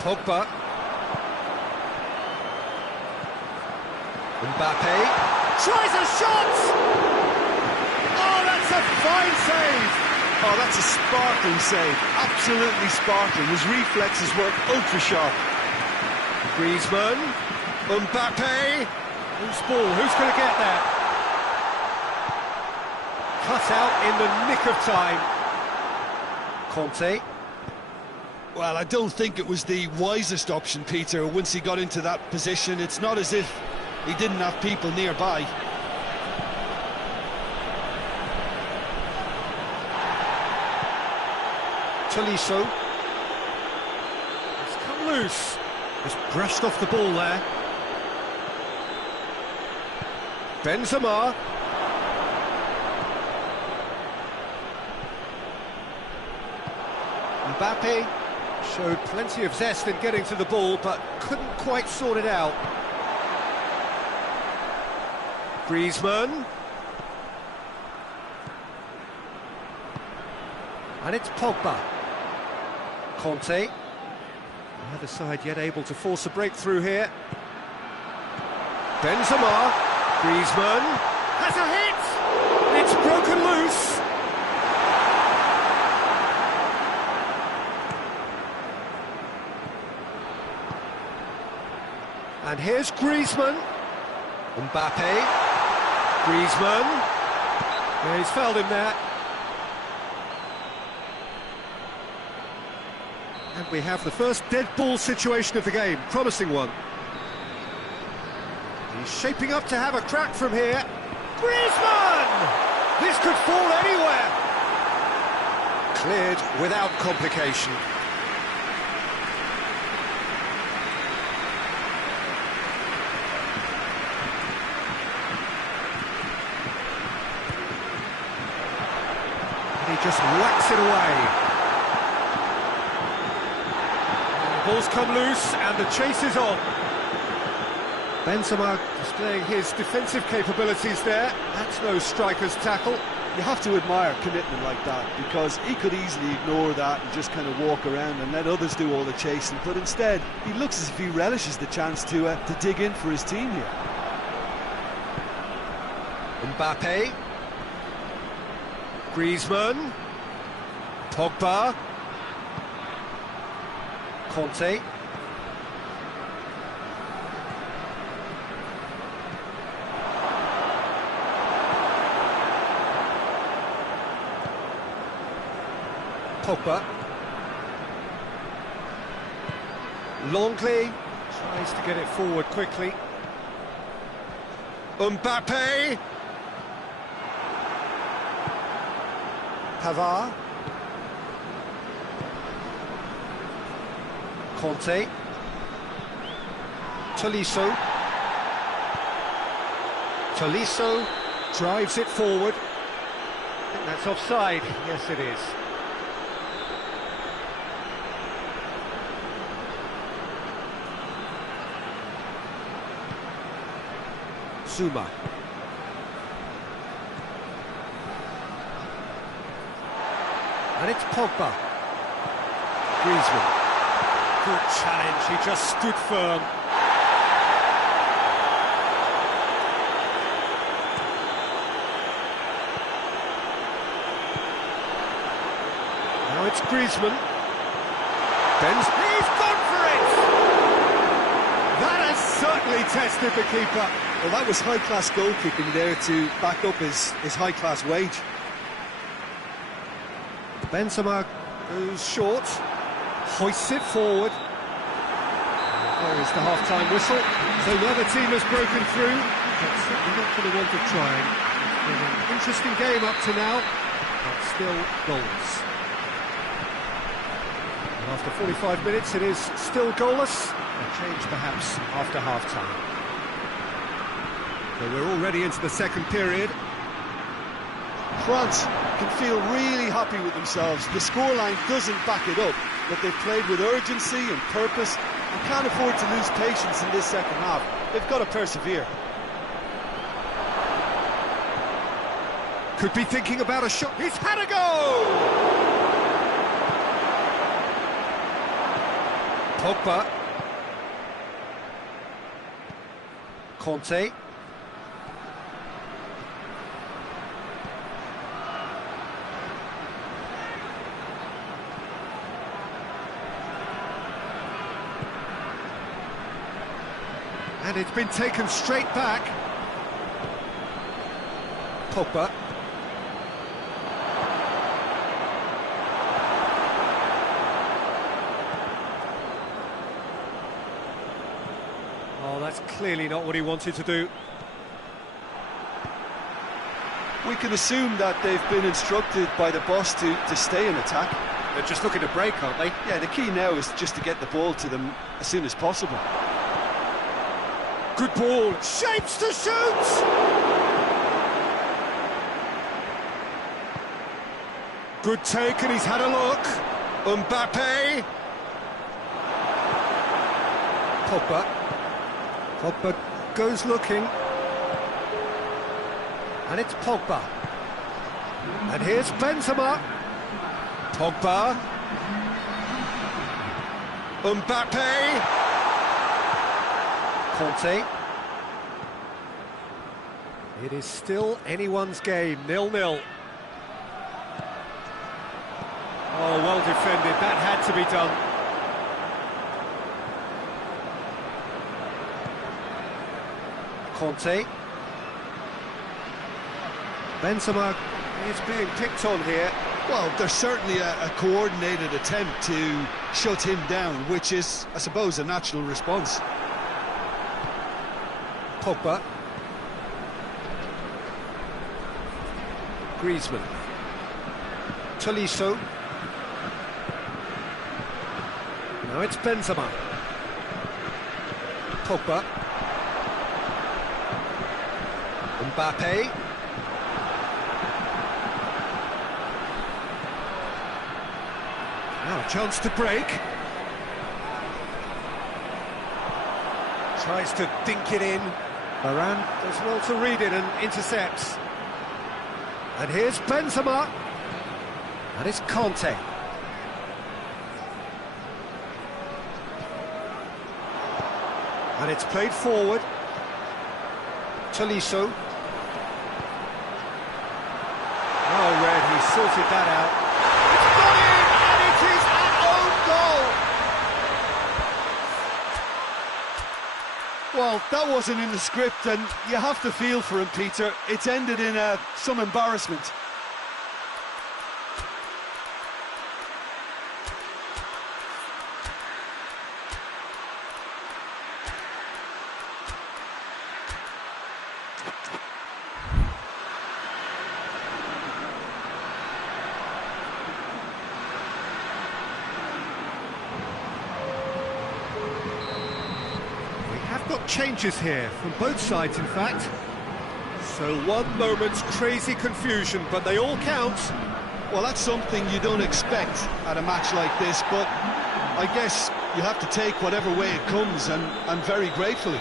Pogba. Mbappe tries a shot! Oh, that's a fine save! Oh, that's a sparkling save. Absolutely sparkling. His reflexes work ultra sharp. Griezmann. Mbappe. Who's ball? Who's going to get that? Cut out in the nick of time. Conte. Well, I don't think it was the wisest option, Peter, once he got into that position. It's not as if he didn't have people nearby. Tolisso. It's come loose. Just brushed off the ball there. Benzema. Mbappe showed plenty of zest in getting to the ball, but couldn't quite sort it out. Griezmann. And it's Pogba. Conte. Neither side yet able to force a breakthrough here. Benzema. Griezmann. Has a hit! It's broken loose. And here's Griezmann. Mbappe. Griezmann. Yeah, he's fouled him there. And we have the first dead ball situation of the game. Promising one. He's shaping up to have a crack from here. Griezmann! This could fall anywhere. Cleared without complication. He just whacks it away. The ball's come loose and the chase is on. Benzema displaying his defensive capabilities there. That's no striker's tackle. You have to admire commitment like that, because he could easily ignore that and just kind of walk around and let others do all the chasing, but instead he looks as if he relishes the chance to dig in for his team here. Mbappe. Griezmann. Pogba. Pogba. Longley tries to get it forward quickly. Mbappe. Pavard. Conte. Tolisso. Tolisso drives it forward. I think that's offside. Yes, it is. Zuma. And it's Pogba. Griezmann. Good challenge, he just stood firm. Now it's Griezmann. He's gone for it! That has certainly tested the keeper. Well, that was high-class goalkeeping there to back up his high-class wage. Benzema goes short, hoists it forward. There is the half-time whistle. So neither team has broken through, but certainly not for the want of trying. It's been an interesting game up to now, but still goals. And after 45 minutes, it is still goalless. A change perhaps after half-time. So we're already into the second period. France can feel really happy with themselves. The scoreline doesn't back it up, but they've played with urgency and purpose and can't afford to lose patience in this second half. They've got to persevere. Could be thinking about a shot. He's had a go! Pogba. Conte. And it's been taken straight back. Pogba. Oh, that's clearly not what he wanted to do. We can assume that they've been instructed by the boss to stay in attack. They're just looking to break, aren't they? Yeah, the key now is just to get the ball to them as soon as possible. Good ball, shapes to shoot! Good take, and he's had a look. Mbappe. Pogba. Pogba goes looking. And it's Pogba. And here's Benzema. Pogba. Mbappe. Conte. It is still anyone's game, 0-0. Oh, well defended, that had to be done. Conte. Benzema is being picked on here. Well, there's certainly a coordinated attempt to shut him down, which is, I suppose, a natural response. Pogba. Griezmann. Tolisso. Now it's Benzema. Pogba. Mbappe. Now a chance to break. Tries to dink it in. Varane does well to read it and intercepts. And here's Benzema. And it's Conte. And it's played forward. Tolisso. Oh, Red, he sorted that out. It's got in, and it is an own goal! Well, that wasn't in the script, and you have to feel for him, Peter. It's ended in some embarrassment. got changes here, from both sides in fact. So one moment's crazy confusion, but they all count. Well, that's something you don't expect at a match like this, but I guess you have to take whatever way it comes, and very gratefully.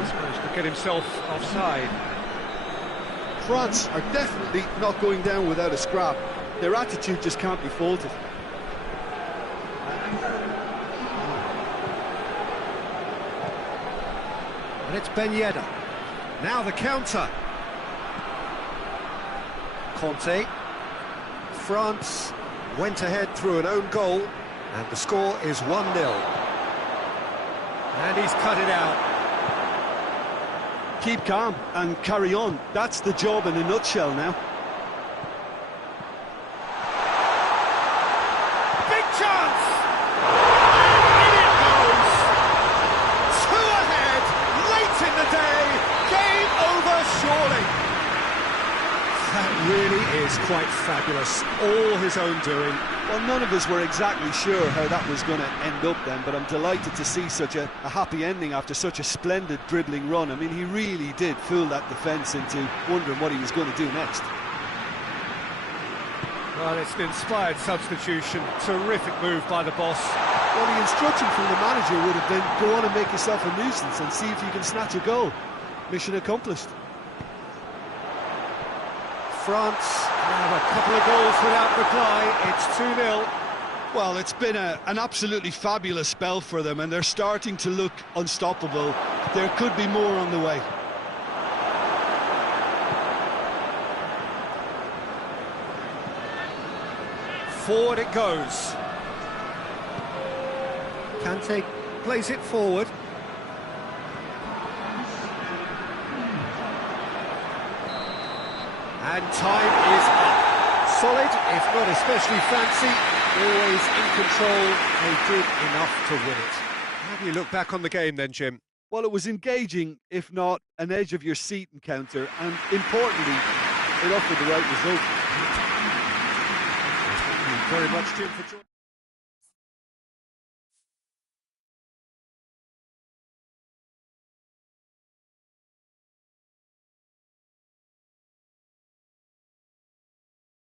He's managed to get himself offside. France are definitely not going down without a scrap. Their attitude just can't be faulted. And it's Ben Yedder. Now the counter. Conte. France went ahead through an own goal, and the score is 1-0. And he's cut it out. Keep calm and carry on. That's the job in a nutshell now. Big chance! And in it goes! Two ahead, late in the day, game over surely. That really is quite fabulous, all his own doing. Well, none of us were exactly sure how that was going to end up then, but I'm delighted to see such a happy ending after such a splendid dribbling run. I mean, he really did fool that defence into wondering what he was going to do next. Well, it's an inspired substitution, terrific move by the boss. Well, the instruction from the manager would have been, go on and make yourself a nuisance and see if you can snatch a goal. Mission accomplished. France have a couple of goals without reply. It's 2-0. Well, it's been an absolutely fabulous spell for them, and they're starting to look unstoppable. There could be more on the way. Forward it goes. Kante plays it forward. And time is up. Solid, if not especially fancy, always in control. They did enough to win it. How do you look back on the game then, Jim? Well, it was engaging, if not an edge of your seat encounter, and importantly, it offered the right result. Thank you very much, Jim, for joining.